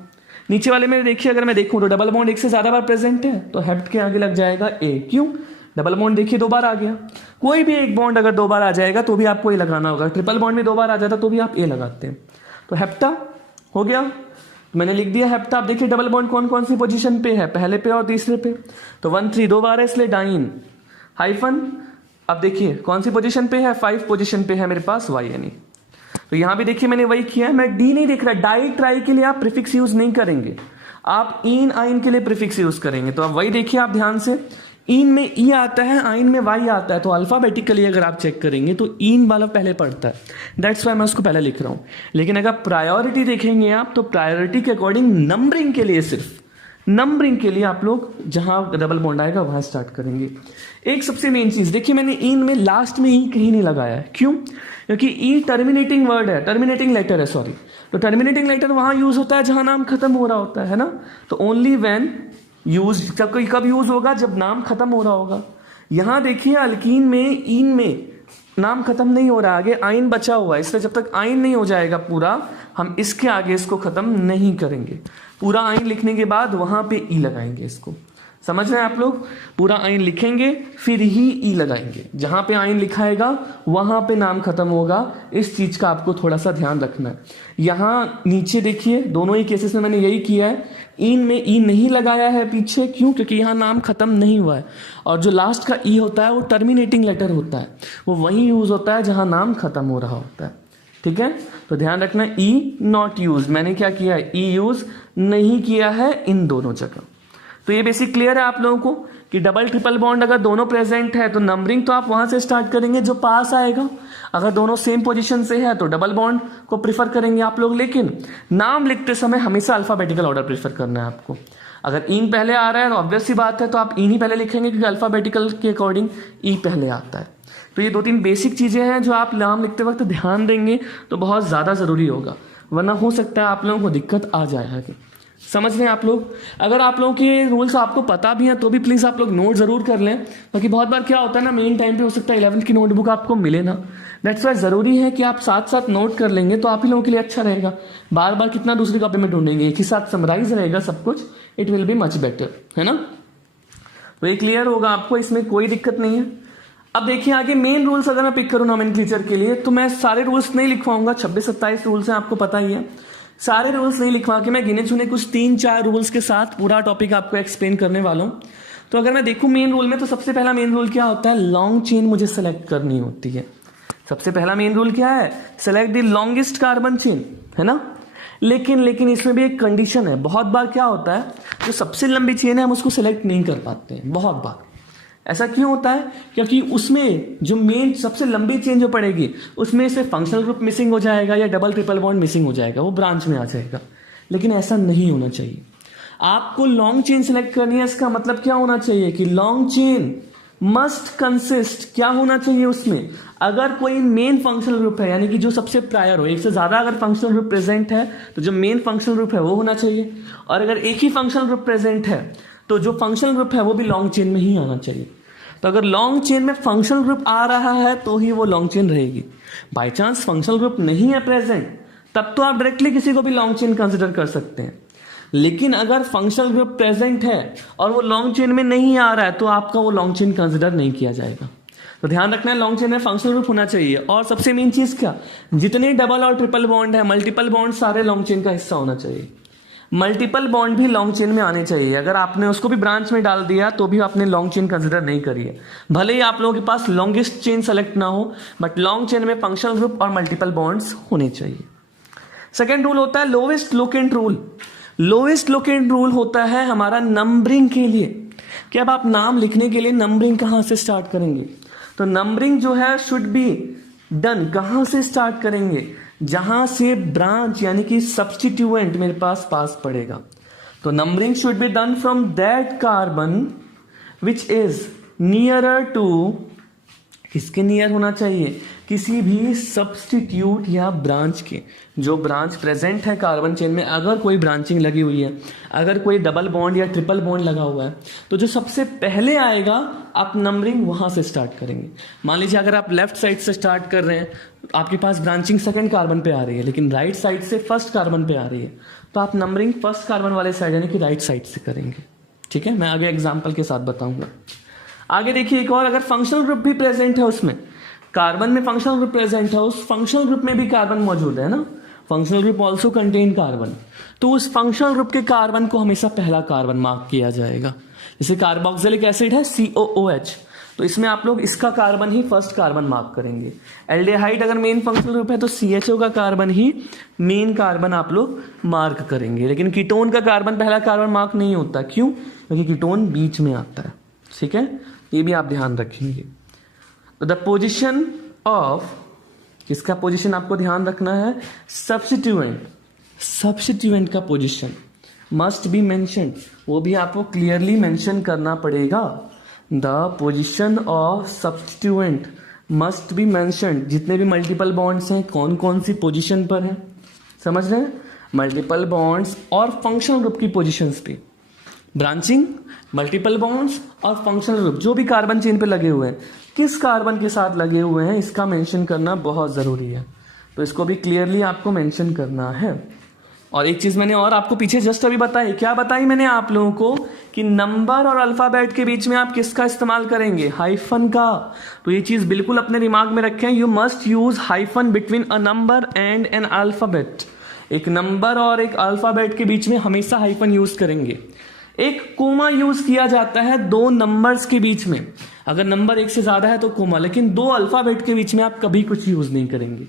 नीचे वाले में देखिए अगर मैं देखूं तो डबल बॉन्ड एक से ज्यादा बार प्रेजेंट है तो हेप्ट के आगे लग जाएगा ए। क्यों? डबल बॉन्ड देखिए 2 बार आ गया, कोई भी एक बॉन्ड अगर 2 बार आ जाएगा तो भी आपको ए लगाना होगा, ट्रिपल बॉन्ड में 2 बार आ जाता तो भी आप ए लगाते हैं। तो हेप्टा हो गया, तो मैंने लिख दिया हेप्टा। आप देखिए डबल बॉन्ड कौन कौन सी पोजीशन पे है, पहले पे और तीसरे पे, तो 1 3 2 बार है इसलिए डाइन। हाइफन अब देखिए कौन सी पोजीशन पे है, 5 पोजीशन पे है मेरे पास वाई एन ई। तो यहां भी देखिए मैंने वही किया है, मैं डी नहीं देख रहा, डाई ट्राई के लिए आप प्रीफिक्स यूज नहीं करेंगे, आप इन आइन के लिए प्रीफिक्स यूज करेंगे। तो अब वही देखिए आप ध्यान से, इन में ई आता है, आइन में वाई आता है, तो अल्फाबेटिकली अगर आप चेक करेंगे तो इन वाला पहले पड़ता है, दैट्स वाई मैं उसको पहले लिख रहा हूं। लेकिन अगर प्रायोरिटी देखेंगे आप तो प्रायोरिटी के अकॉर्डिंग नंबरिंग के लिए, सिर्फ नंबरिंग के लिए आप लोग जहां डबल बॉन्ड आएगा वहां स्टार्ट करेंगे। एक सबसे मेन चीज देखिए, मैंने इन में लास्ट में ई कहीं नहीं लगाया है। क्यों? क्योंकि ई टर्मिनेटिंग वर्ड है, टर्मिनेटिंग लेटर है, सॉरी। तो टर्मिनेटिंग लेटर वहां यूज होता है जहां नाम खत्म हो रहा होता है ना, तो ओनली व्हेन यूज, कब यूज होगा, जब नाम खत्म हो रहा होगा। यहां देखिए अल्कीन में इन में नाम खत्म नहीं हो रहा, आगे आइन बचा हुआ है, इसलिए जब तक आइन नहीं हो जाएगा पूरा, हम इसके आगे इसको खत्म नहीं करेंगे। पूरा आइन लिखने के बाद वहां पे ई लगाएंगे, इसको समझ रहे हैं आप लोग? पूरा आइन लिखेंगे फिर ही ई लगाएंगे, जहां पे आइन लिखाएगा वहां पे नाम खत्म होगा। इस चीज का आपको थोड़ा सा ध्यान रखना है। यहां नीचे देखिए दोनों ही केसेस में मैंने यही किया है, इन में ई नहीं लगाया है पीछे। क्यों? क्योंकि यहां नाम खत्म नहीं हुआ है, और जो लास्ट का ई होता है वो टर्मिनेटिंग लेटर होता है, वो वही यूज होता है जहां नाम खत्म हो रहा होता है। ठीक है, तो ध्यान रखना, ई नॉट यूज, मैंने क्या किया है, ई यूज नहीं किया है इन दोनों जगह। तो ये बेसिक क्लियर है आप लोगों को कि डबल ट्रिपल बॉन्ड अगर दोनों प्रेजेंट है तो नंबरिंग तो आप वहां से स्टार्ट करेंगे जो पास आएगा, अगर दोनों सेम पोजीशन से है तो डबल बॉन्ड को प्रीफर करेंगे आप लोग। लेकिन नाम लिखते समय हमेशा अल्फाबेटिकल ऑर्डर प्रीफर करना है आपको। अगर इन पहले आ रहा है तो ऑब्वियस सी बात है, तो आप इन ही पहले लिखेंगे क्योंकि अल्फाबेटिकल के अकॉर्डिंग ई पहले आता है। तो ये 2-3 बेसिक चीजें हैं जो आप नाम लिखते वक्त ध्यान देंगे तो बहुत ज्यादा जरूरी होगा, वरना हो सकता है आप लोगों को दिक्कत आ जाए आगे। समझ रहे हैं आप लोग? अगर आप लोगों के रूल्स आपको पता भी हैं तो भी प्लीज आप लोग नोट जरूर कर लें, क्योंकि बहुत बार क्या होता है ना, मेन टाइम पे हो सकता है 11th की नोटबुक आपको मिले ना। दैट्स वाई जरूरी है कि आप साथ साथ नोट कर लेंगे तो आप ही लोगों के लिए अच्छा रहेगा। बार बार कितना दूसरी कॉपी में ढूंढेंगे, एक ही साथ समराइज रहेगा सब कुछ, it will be much better, है ना? तो ये क्लियर होगा आपको, इसमें कोई दिक्कत नहीं है। अब देखिए आगे मेन रूल्स अगर मैं पिक करूँ नोमेनक्लेचर के लिए तो मैं सारे रूल्स नहीं लिखवाऊंगा, 26-27 रूल्स हैं आपको पता ही है। सारे रूल्स नहीं लिखवा के मैं गिने चुने कुछ 3-4 रूल्स के साथ पूरा टॉपिक आपको एक्सप्लेन करने वाला हूं। तो अगर मैं देखूं मेन रूल में, तो सबसे पहला मेन रूल क्या होता है, लॉन्ग चेन मुझे सेलेक्ट करनी होती है। सबसे पहला मेन रूल क्या है, select the longest carbon chain, है ना? लेकिन इसमें भी एक कंडीशन है। बहुत बार क्या होता है, जो सबसे लंबी चेन है हम उसको सेलेक्ट नहीं कर पाते हैं, बहुत बार। ऐसा क्यों होता है? क्योंकि उसमें जो मेन सबसे लंबी चेन जो पड़ेगी उसमें से फंक्शनल ग्रुप मिसिंग हो जाएगा या डबल ट्रिपल बॉन्ड मिसिंग हो जाएगा, वो ब्रांच में आ जाएगा। लेकिन ऐसा नहीं होना चाहिए, आपको लॉन्ग चेन सेलेक्ट करनी है। इसका मतलब क्या होना चाहिए कि लॉन्ग चेन मस्ट कंसिस्ट, क्या होना चाहिए उसमें, अगर कोई मेन फंक्शनल ग्रुप है, यानी कि जो सबसे प्रायर हो, एक से ज्यादा अगर फंक्शनल ग्रुप प्रेजेंट है तो जो मेन फंक्शनल ग्रुप है वो होना चाहिए, और अगर एक ही फंक्शनल ग्रुप प्रेजेंट है तो जो फंक्शनल ग्रुप है वो भी लॉन्ग चेन में ही आना चाहिए। तो अगर लॉन्ग चेन में फंक्शनल ग्रुप आ रहा है तो ही वो लॉन्ग चेन रहेगी। बाय चांस फंक्शनल ग्रुप नहीं है प्रेजेंट, तब तो आप डायरेक्टली किसी को भी लॉन्ग चेन कंसिडर कर सकते हैं। लेकिन अगर फंक्शनल ग्रुप प्रेजेंट है और वो लॉन्ग चेन में नहीं आ रहा है तो आपका वो लॉन्ग चेन कंसिडर नहीं किया जाएगा। तो ध्यान रखना है, लॉन्ग चेन में फंक्शनल ग्रुप होना चाहिए। और सबसे मेन चीज क्या, जितने डबल और ट्रिपल बॉन्ड है, मल्टीपल बॉन्ड सारे लॉन्ग चेन का हिस्सा होना चाहिए। मल्टीपल बॉन्ड भी लॉन्ग चेन में आने चाहिए। अगर आपने उसको भी ब्रांच में डाल दिया तो भी आपने लॉन्ग चेन कंसिडर नहीं करी है। भले ही आप लोगों के पास लॉन्गेस्ट चेन सेलेक्ट ना हो, बट लॉन्ग चेन में फंक्शनल ग्रुप और मल्टीपल बॉन्ड्स होने चाहिए। सेकेंड रूल होता है lowest locant rule. Lowest locant rule होता है हमारा नंबरिंग के लिए, कि अब आप नाम लिखने के लिए नंबरिंग कहां से स्टार्ट करेंगे, तो नंबरिंग जो है शुड बी डन कहां से स्टार्ट करेंगे, जहां से ब्रांच यानी कि सब्स्टिट्यूएंट मेरे पास पड़ेगा। तो numbering should be done from that carbon which is nearer to, किसके नियर होना चाहिए, किसी भी सब्स्टिट्यूट या ब्रांच के, जो ब्रांच प्रेजेंट है कार्बन चेन में। अगर कोई ब्रांचिंग लगी हुई है, अगर कोई डबल बॉन्ड या ट्रिपल बॉन्ड लगा हुआ है, तो जो सबसे पहले आएगा आप नंबरिंग वहां से स्टार्ट करेंगे। मान लीजिए अगर आप लेफ्ट साइड से स्टार्ट कर रहे हैं, आपके पास ब्रांचिंग सेकंड कार्बन पे आ रही है, लेकिन राइट साइड से फर्स्ट कार्बन पे आ रही है, तो आप नंबरिंग फर्स्ट कार्बन वाले साइड यानी कि राइट साइड से करेंगे। ठीक है, मैं आगे एग्जाम्पल के साथ बताऊंगा। आगे देखिए एक और, अगर फंक्शनल ग्रुप भी प्रेजेंट है, उसमें कार्बन में फंक्शनल ग्रुप प्रेजेंट है, उस फंक्शनल ग्रुप में भी कार्बन मौजूद है ना, functional group also contain carbon, तो उस फंक्शनल ग्रुप के कार्बन को हमेशा पहला कार्बन मार्क किया जाएगा। जैसे कार्बोक्सिलिक एसिड है COOH, तो इसमें आप लोग इसका कार्बन ही फर्स्ट कार्बन मार्क करेंगे। एल्डिहाइड अगर मेन फंक्शनल ग्रुप है तो CHO का कार्बन ही मेन कार्बन आप लोग मार्क करेंगे। लेकिन कीटोन का कार्बन पहला कार्बन मार्क नहीं होता, क्यों, क्योंकि कीटोन बीच में आता है। ठीक है, ये भी आप ध्यान रखेंगे। तो द पोजिशन ऑफ, किसका पोजीशन आपको ध्यान रखना है, सब्स्टिट्यूएंट, सब्स्टिट्यूएंट का पोजीशन मस्ट बी मेंशन्ड, वो भी आपको क्लियरली मेंशन करना पड़ेगा। The position of substituent must be mentioned. जितने भी मल्टीपल बॉन्ड्स हैं कौन कौन सी पोजीशन पर हैं, समझ रहे हैं, मल्टीपल बॉन्ड्स और फंक्शनल ग्रुप की पोजीशंस पे, ब्रांचिंग, मल्टीपल बॉन्ड्स और फंक्शनल ग्रुप जो भी कार्बन चेन पे लगे हुए हैं, किस कार्बन के साथ लगे हुए हैं, इसका मेंशन करना बहुत ज़रूरी है। तो इसको भी क्लियरली आपको मेंशन करना है। और एक चीज़ मैंने और आपको पीछे जस्ट अभी बताई, क्या बताई मैंने आप लोगों को, कि नंबर और अल्फ़ाबेट के बीच में आप किसका इस्तेमाल करेंगे, हाइफन का। तो ये चीज़ बिल्कुल अपने दिमाग में रखें, you must use hyphen between a number and N alphabet. एक नंबर और एक अल्फ़ाबेट के बीच में हमेशा हाइफन यूज करेंगे। एक कोमा यूज किया जाता है दो नंबर्स के बीच में, अगर नंबर एक से ज्यादा है तो कोमा, लेकिन दो अल्फाबेट के बीच में आप कभी कुछ यूज नहीं करेंगे।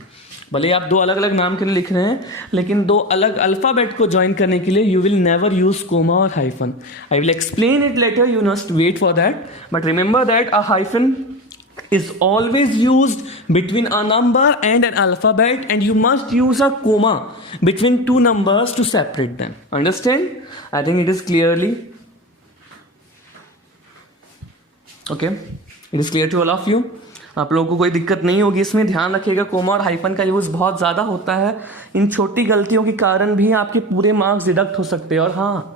भले आप दो अलग अलग नाम के लिए लिख रहे हैं, लेकिन दो अलग अल्फाबेट को ज्वाइन करने के लिए you will never use comma और hyphen. I will explain it later, you must wait for that, but remember that a hyphen is always used between a number and an alphabet, and you must use a comma between two numbers to separate them. Understand? I think it is clearly okay. It is clear to all of you. आप लोगों को कोई दिक्कत नहीं होगी इसमें, ध्यान रखिएगा कोमा और हाइफन का यूज बहुत ज्यादा होता है। इन छोटी गलतियों के कारण भी आपके पूरे मार्क्स डिडक्ट हो सकते हैं। और हाँ,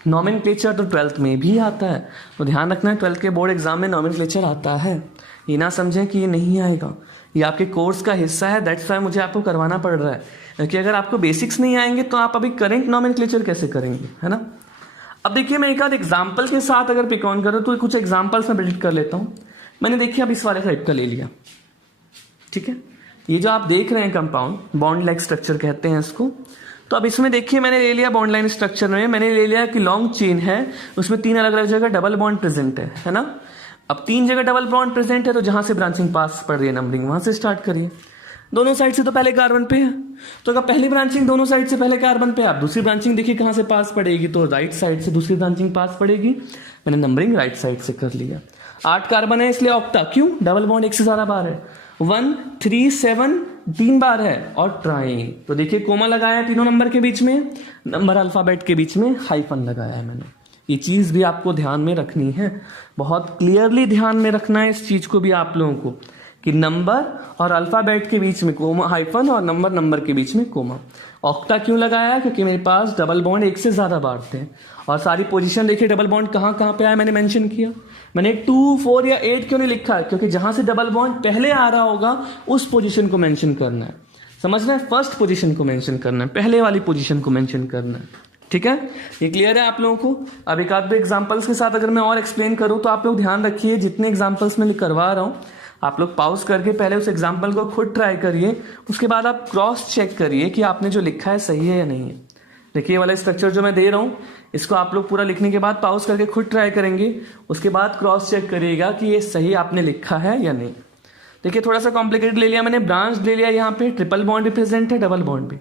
नॉमेनक्लेचर तो 12th में भी आता है, तो ध्यान रखना है 12th के बोर्ड एग्जाम में नॉमेनक्लेचर आता है। ये ना समझें कि ये नहीं आएगा, ये आपके कोर्स का हिस्सा है, दैट्स वाई मुझे आपको करवाना पड़ रहा है। क्योंकि अगर आपको बेसिक्स नहीं आएंगे तो आप अभी करेंट नॉमेनक्लेचर कैसे करेंगे, है ना। अब देखिए मैं एक आध एग्जाम्पल के साथ अगर पिक ऑन करूँ तो कुछ एग्जाम्पल्स मैं बिल्ड कर लेता हूँ। मैंने देखिए अब इस वाले टाइप का ले लिया, ठीक है, ये जो आप देख रहे हैं कंपाउंड बॉन्ड लाइक स्ट्रक्चर कहते हैं इसको। तो अब इसमें देखिए मैंने ले लिया बॉन्ड लाइन स्ट्रक्चर में, मैंने ले लिया कि लॉन्ग चेन है, उसमें 3 अलग अलग जगह डबल बॉन्ड प्रेजेंट है ना। अब 3 जगह डबल बॉन्ड प्रेजेंट है, तो जहां से ब्रांचिंग पास पड़ रही है नंबरिंग वहां से स्टार्ट करिए। दोनों साइड से तो पहले कार्बन पे है, तो अगर पहली ब्रांचिंग दोनों साइड से पहले कार्बन पे, आप दूसरी ब्रांचिंग देखिए कहां से पास पड़ेगी, तो राइट साइड से दूसरी ब्रांचिंग पास पड़ेगी। मैंने नंबरिंग राइट साइड से कर लिया। 8 कार्बन है इसलिए ऑक्टा, क्यों, डबल बॉन्ड एक से ज्यादा बार है, 1 3 7 3 बार है, और ट्राइन। तो देखिए कोमा लगाया है तीनों नंबर के बीच में, नंबर अल्फाबेट के बीच में हाइफन लगाया है मैंने। ये चीज भी आपको ध्यान में रखनी है, बहुत क्लियरली ध्यान में रखना है इस चीज को भी आप लोगों को, कि नंबर और अल्फाबेट के बीच में कोमा हाइफन और नंबर के बीच में कोमा। ऑक्टा क्यों लगाया, क्योंकि मेरे पास डबल बॉन्ड एक से ज्यादा बार थे, और सारी पोजीशन देखिए डबल बॉन्ड कहाँ कहाँ पे आया मैंने मेंशन किया। मैंने 2 4 या 8 क्यों नहीं लिखा, क्योंकि जहां से डबल बॉन्ड पहले आ रहा होगा उस पोजीशन को मेंशन करना है, समझना है, फर्स्ट पोजीशन को मेंशन करना है, पहले वाली पोजीशन को मेंशन करना है। ठीक है, ये क्लियर है आप लोगों को। अब एक आध दो एग्जांपल्स के साथ अगर मैं और एक्सप्लेन करूं तो आप लोग ध्यान रखिए, जितने एग्जांपल्स मैं करवा रहा हूं आप लोग पॉज करके पहले उस एग्जांपल को खुद ट्राई करिए, उसके बाद आप क्रॉस चेक करिए कि आपने जो लिखा है सही है या नहीं है। देखिए ये वाला स्ट्रक्चर जो मैं दे रहा हूँ, इसको आप लोग पूरा लिखने के बाद पॉज करके खुद ट्राई करेंगे, उसके बाद क्रॉस चेक करिएगा कि ये सही आपने लिखा है या नहीं। देखिए थोड़ा सा कॉम्प्लिकेटेड ले लिया मैंने, ब्रांच ले लिया, यहाँ पे ट्रिपल बॉन्ड भी प्रेजेंट है, डबल बॉन्ड भी।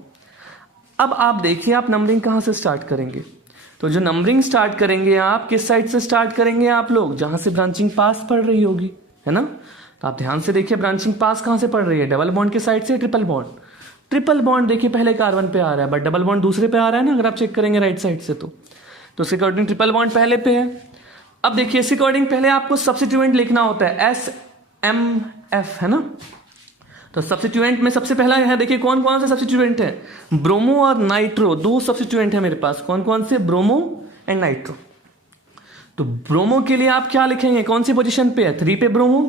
अब आप देखिए आप नंबरिंग कहाँ से स्टार्ट करेंगे। तो जो नंबरिंग स्टार्ट करेंगे आप किस साइड से स्टार्ट करेंगे आप लोग, जहां से ब्रांचिंग पास पड़ रही होगी, है ना। तो आप ध्यान से देखिए ब्रांचिंग पास कहां से पड़ रही है, डबल बॉन्ड के साइड से, ट्रिपल बॉन्ड। ट्रिपल बॉन्ड देखिए पहले कार्बन पे आ रहा है बट डबल बॉन्ड दूसरे पे आ रहा है ना, अगर आप चेक करेंगे राइट साइड से तो इसके अकॉर्डिंग ट्रिपल बॉन्ड पहले पे है। अब देखिए इस अकॉर्डिंग पहले आपको सब्स्टिट्यूएंट लिखना होता है SMF, है ना। तो सब्स्टिट्यूएंट में सबसे पहला है, देखिए कौन कौन से सब्स्टिट्यूएंट है, ब्रोमो और नाइट्रो, दो सब्स्टिट्यूएंट है मेरे पास। कौन कौन से, ब्रोमो एंड नाइट्रो। तो ब्रोमो के लिए आप क्या लिखेंगे, कौन सी पोजीशन पे है, 3 पे ब्रोमो,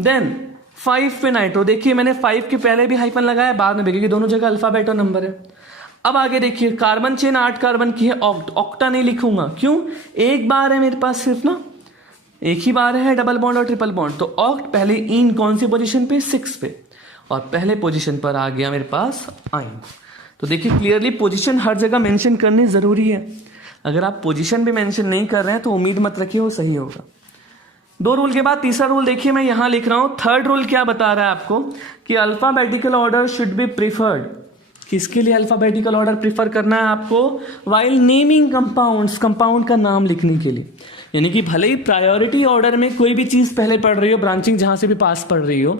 देन 5 पे नाइट्रो। देखिए मैंने 5 के पहले भी हाइफन लगाया, बाद में भी, क्योंकि दोनों जगह अल्फाबेट और नंबर है। अब आगे देखिए कार्बन चेन 8 कार्बन की है, ऑक्टा नहीं लिखूंगा, क्यों, एक बार है मेरे पास सिर्फ ना, एक ही बार है डबल बॉन्ड और ट्रिपल बॉन्ड। तो ऑक्ट पहले इन कौन सी पोजीशन पे, 6 पे, और पहले पोजीशन पर आ गया मेरे पास आइन। तो देखिए क्लियरली पोजीशन हर जगह मेंशन करनी जरूरी है। अगर आप पोजीशन भी मेंशन नहीं कर रहे हैं तो उम्मीद मत रखिए वो सही होगा। 2 रूल के बाद तीसरा रूल देखिए मैं यहां लिख रहा हूं। थर्ड रूल क्या बता रहा है आपको कि alphabetical order should be preferred. किसके लिए अल्फाबेटिकल ऑर्डर प्रीफर करना है आपको, वाइल नेमिंग कंपाउंड्स, कंपाउंड का नाम लिखने के लिए। यानी कि भले ही प्रायोरिटी ऑर्डर में कोई भी चीज पहले पढ़ रही हो, ब्रांचिंग जहां से भी पास पढ़ रही हो,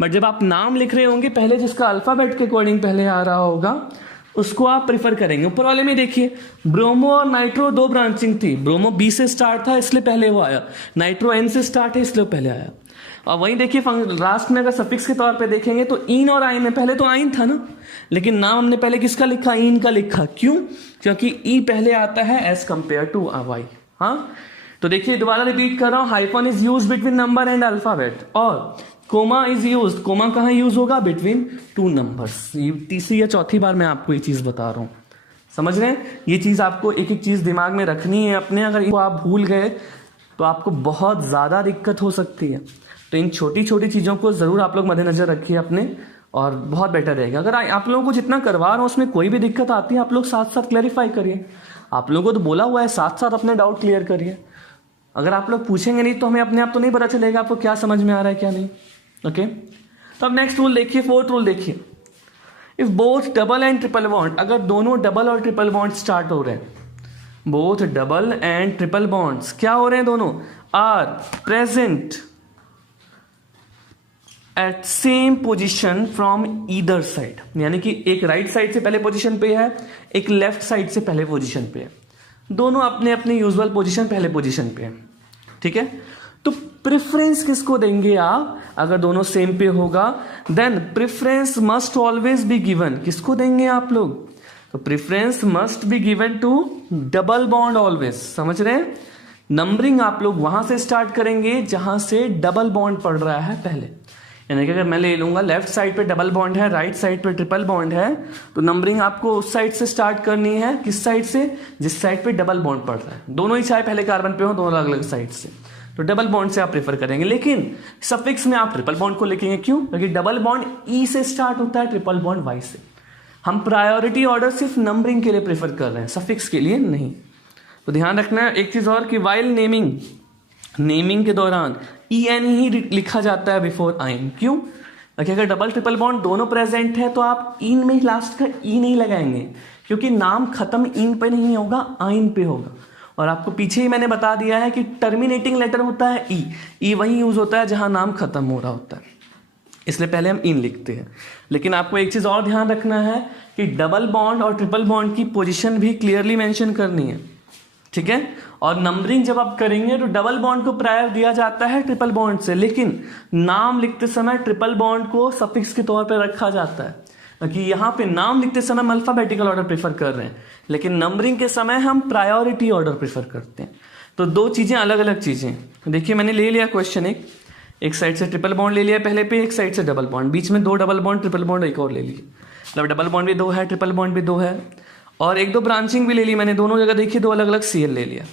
बट जब आप नाम लिख रहे होंगे पहले जिसका अल्फाबेट के अकॉर्डिंग पहले आ रहा होगा उसको आप प्रीफर करेंगे। ऊपर वाले में देखिए ब्रोमो और नाइट्रो 2 ब्रांचिंग थी, ब्रोमो B से स्टार्ट था इसलिए पहले वो आया, नाइट्रो N से स्टार्ट है इसलिए पहले आया। और वहीं देखिए लास्ट में अगर सफिक्स के तौर पे देखेंगे तो इन और आइन में, पहले तो आइन था ना, लेकिन नाम हमने पहले किसका लिखा, इन का लिखा, क्यों, क्योंकि ई पहले आता है एज कंपेयर टू वाई। हाँ तो देखिए दोबारा रिपीट कर रहा हूं, hyphen is use between number and alphabet, और कोमा इज यूज, कोमा कहां यूज होगा, बिटवीन 2 नंबर्स। ये तीसरी या चौथी बार मैं आपको ये चीज बता रहा हूं, समझ रहे हैं। ये चीज आपको एक एक चीज दिमाग में रखनी है अपने, अगर इनको आप भूल गए तो आपको बहुत ज्यादा दिक्कत हो सकती है। तो इन छोटी छोटी चीजों को जरूर आप लोग मद्देनजर रखिए अपने, और बहुत बेटर रहेगा। अगर आप लोगों को जितना करवा रहा हूं उसमें कोई भी दिक्कत आती है आप लोग साथ साथ क्लैरिफाई करिए। आप लोगों को तो बोला हुआ है साथ साथ अपने डाउट क्लियर करिए। अगर आप लोग पूछेंगे नहीं तो हमें अपने आप तो नहीं पता चलेगा आपको क्या समझ में आ रहा है क्या नहीं। ओके तो अब नेक्स्ट रूल देखिए, 4th रूल देखिए, if both double and triple bond, अगर दोनों डबल और ट्रिपल बॉन्ड स्टार्ट हो रहे हैं, both double and triple bonds क्या हो रहे हैं, दोनों are present at same position from either side, यानी कि एक राइट साइड से पहले पोजीशन पे है, एक लेफ्ट साइड से पहले पोजीशन पे है, दोनों अपने अपने यूजुअल पोजीशन पहले पोजीशन पे है, ठीक है। तो प्रेफरेंस किसको देंगे आप, अगर दोनों सेम पे होगा then preference must always be given, किसको देंगे आप लोग, तो preference must be given to double bond always. समझ रहे हैं, नंबरिंग आप लोग वहां से स्टार्ट करेंगे जहां से डबल बॉन्ड पड़ रहा है पहले। यानी कि अगर मैं ले लूंगा लेफ्ट साइड पे डबल बॉन्ड है, राइट साइड पे ट्रिपल बॉन्ड है, तो नंबरिंग आपको उस साइड से स्टार्ट करनी है, किस साइड से, जिस साइड पे डबल बॉन्ड पड़ रहा है। दोनों ही चाहे पहले कार्बन पे हो, दोनों अलग अलग साइड से, तो डबल बॉन्ड से आप प्रेफर करेंगे। लेकिन सफिक्स में आप ट्रिपल बॉन्ड को लिखेंगे, क्यों, क्योंकि डबल बॉन्ड ई से स्टार्ट होता है, ट्रिपल बॉन्ड वाई से। हम प्रायोरिटी ऑर्डर सिर्फ नंबरिंग के लिए प्रेफर कर रहे हैं, सफिक्स के लिए नहीं। तो ध्यान रखना है एक चीज और कि वाइल नेमिंग के दौरान EN ही लिखा जाता है बिफोर आइन, क्यों, क्योंकि अगर डबल ट्रिपल बॉन्ड दोनों प्रेजेंट है तो आप इन में लास्ट का ई नहीं लगाएंगे, क्योंकि नाम खत्म इन पे नहीं होगा, आइन पे होगा। और आपको पीछे ही मैंने बता दिया है कि टर्मिनेटिंग लेटर होता है ई वही यूज होता है जहां नाम खत्म हो रहा होता है, इसलिए पहले हम इन लिखते हैं। लेकिन आपको एक चीज और ध्यान रखना है कि डबल बॉन्ड और ट्रिपल बॉन्ड की पोजीशन भी क्लियरली मेंशन करनी है, ठीक है। और नंबरिंग जब आप करेंगे तो डबल बॉन्ड को प्रायर दिया जाता है ट्रिपल बॉन्ड से, लेकिन नाम लिखते समय ट्रिपल बॉन्ड को सफिक्स के तौर पर रखा जाता है, क्योंकि यहाँ पे नाम लिखते समय हम अल्फाबेटिकल ऑर्डर प्रेफर कर रहे हैं, लेकिन नंबरिंग के समय हम प्रायोरिटी ऑर्डर प्रेफर करते हैं। तो दो चीजें अलग अलग चीजें। देखिए मैंने ले लिया क्वेश्चन, एक साइड से ट्रिपल बॉन्ड ले लिया पहले पे, एक साइड से डबल बॉन्ड, बीच में 2 डबल बॉन्ड ट्रिपल बॉन्ड एक और ले ली, मतलब डबल बॉन्ड भी 2 है, ट्रिपल बॉन्ड भी 2 है, और 1-2 ब्रांचिंग भी ले ली मैंने, दोनों जगह देखिए 2 अलग अलग CL ले लिया।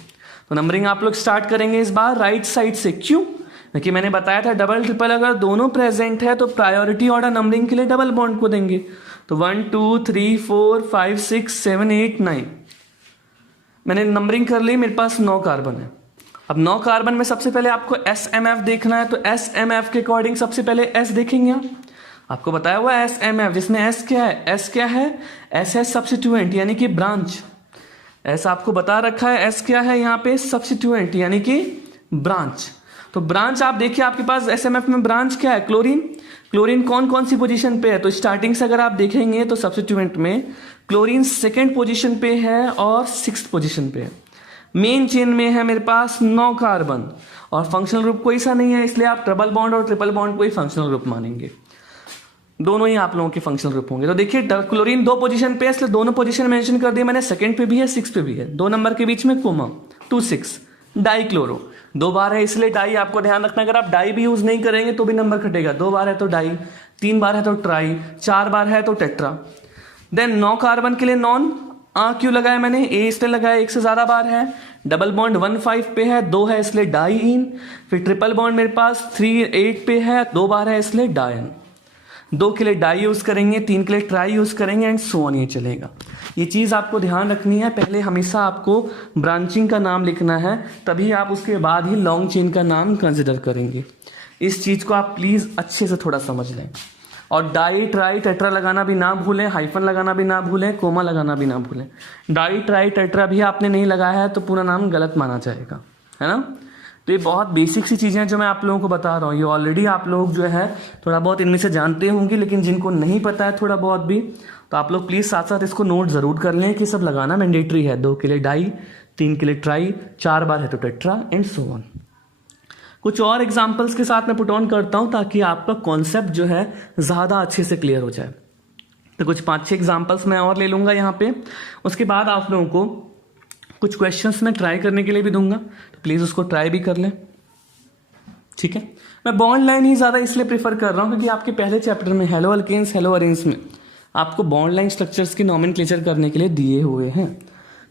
तो नंबरिंग आप लोग स्टार्ट करेंगे इस बार राइट साइड से, क्यों, क्योंकि मैंने बताया था डबल ट्रिपल अगर दोनों प्रेजेंट है तो प्रायोरिटी ऑर्डर नंबरिंग के लिए डबल बॉन्ड को देंगे। तो 1 2 3 4 5 6 7 8 9 मैंने नंबरिंग कर ली, मेरे पास 9 कार्बन है। अब 9 कार्बन में सबसे पहले आपको SMF देखना है, तो SMF के अकॉर्डिंग सबसे पहले S देखेंगे आप, आपको बताया हुआ SMF, जिसमें S क्या है, S क्या है, S है सब्स्टिट्यूएंट यानी कि ब्रांच। ऐसा आपको बता रखा है, S क्या है यहाँ पे, सब्स्टिट्यूएंट यानी कि ब्रांच। तो ब्रांच आप देखिए आपके पास SMF में ब्रांच क्या है, क्लोरीन। क्लोरीन कौन कौन सी पोजीशन पे है, तो स्टार्टिंग से अगर आप देखेंगे तो सब्स्टिट्यूएंट में क्लोरीन सेकेंड पोजीशन पे है और 6th पोजीशन पे है। मेन चेन में है मेरे पास 9 कार्बन और फंक्शनल ग्रुप कोई सा नहीं है, इसलिए आप डबल बॉन्ड और ट्रिपल बॉन्ड को ही फंक्शनल ग्रुप मानेंगे। दोनों ही आप लोगों के फंक्शनल ग्रुप होंगे। तो देखिए क्लोरीन 2 पोजीशन पे है, इसलिए दोनों पोजीशन मेंशन कर दिए मैंने, सेकंड पे भी है 6 पे भी है, 2 नंबर के बीच में कोमा 2 6। डाई क्लोरो 2 बार है इसलिए डाई, आपको ध्यान रखना अगर आप डाई भी यूज नहीं करेंगे तो भी नंबर कटेगा। 2 बार है तो डाई, 3 बार है तो ट्राई, 4 बार है तो टेट्रा। देन 9 कार्बन के लिए नॉन क्यों लगाया मैंने, ए इसलिए लगाया 1 से ज्यादा बार है। डबल बॉन्ड 1 5 पे है, 2 है इसलिए डाई इन। फिर ट्रिपल बॉन्ड मेरे पास 3 8 पे है, 2 बार है इसलिए डायन। 2 के लिए डाई यूज करेंगे, 3 के लिए ट्राई यूज करेंगे एंड सो ऑन, ये चलेगा। ये चीज आपको ध्यान रखनी है, पहले हमेशा आपको ब्रांचिंग का नाम लिखना है, तभी आप उसके बाद ही लॉन्ग चेन का नाम कंसिडर करेंगे। इस चीज को आप प्लीज अच्छे से थोड़ा समझ लें। और डाई ट्राई टेट्रा लगाना भी ना भूलें, हाइफन लगाना भी ना भूलें, कोमा लगाना भी ना भूलें। डाई ट्राई टेट्रा भी आपने नहीं लगाया है तो पूरा नाम गलत माना जाएगा, है ना। तो ये बहुत बेसिक सी चीज़ें हैं जो मैं आप लोगों को बता रहा हूँ, ये ऑलरेडी आप लोग जो है थोड़ा बहुत इनमें से जानते होंगे, लेकिन जिनको नहीं पता है थोड़ा बहुत भी, तो आप लोग प्लीज़ साथ साथ इसको नोट ज़रूर कर लें कि सब लगाना मैंडेटरी है। 2 के लिए डाई, 3 के लिए ट्राई, 4 बार है तो टेट्रा एंड सो ऑन। कुछ और एग्जाम्पल्स के साथ मैं पुट ऑन करता हूँ ताकि आपका कॉन्सेप्ट जो है ज़्यादा अच्छे से क्लियर हो जाए। तो कुछ 5-6 एग्जाम्पल्स मैं और ले लूँगा यहाँ पे, उसके बाद आप लोगों को कुछ क्वेश्चंस मैं ट्राई करने के लिए भी दूंगा, तो प्लीज़ उसको ट्राई भी कर लें, ठीक है। मैं बॉन्ड लाइन ही ज़्यादा इसलिए प्रेफर कर रहा हूँ क्योंकि आपके पहले चैप्टर में हेलो अल्केन्स हेलो अरेन्स में आपको बॉन्ड लाइन स्ट्रक्चर्स की नॉमेनक्लेचर करने के लिए दिए हुए हैं।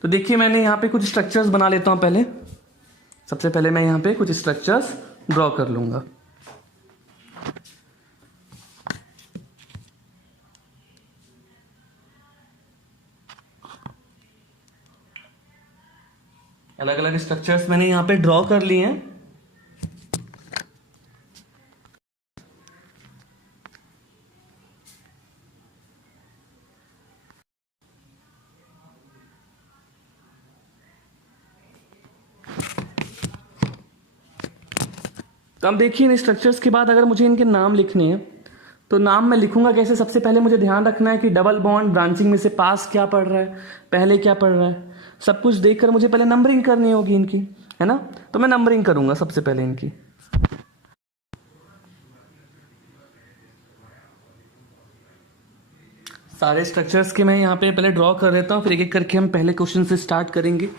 तो देखिए मैंने यहाँ पे कुछ स्ट्रक्चर्स बना लेता हूँ। पहले सबसे पहले मैं यहाँ पे कुछ स्ट्रक्चर्स ड्रॉ कर लूंगा। अलग अलग स्ट्रक्चर्स मैंने यहाँ पे ड्रॉ कर लिए हैं। तो अब देखिए इन स्ट्रक्चर्स के बाद अगर मुझे इनके नाम लिखने हैं तो नाम मैं लिखूंगा कैसे। सबसे पहले मुझे ध्यान रखना है कि डबल बॉन्ड ब्रांचिंग में से पास क्या पड़ रहा है, पहले क्या पड़ रहा है, सब कुछ देखकर मुझे पहले नंबरिंग करनी होगी इनकी, है ना। तो मैं नंबरिंग करूंगा सबसे पहले इनकी। सारे स्ट्रक्चर्स के मैं यहाँ पे पहले ड्रॉ कर देता हूँ, फिर एक एक करके हम पहले क्वेश्चन से स्टार्ट करेंगे,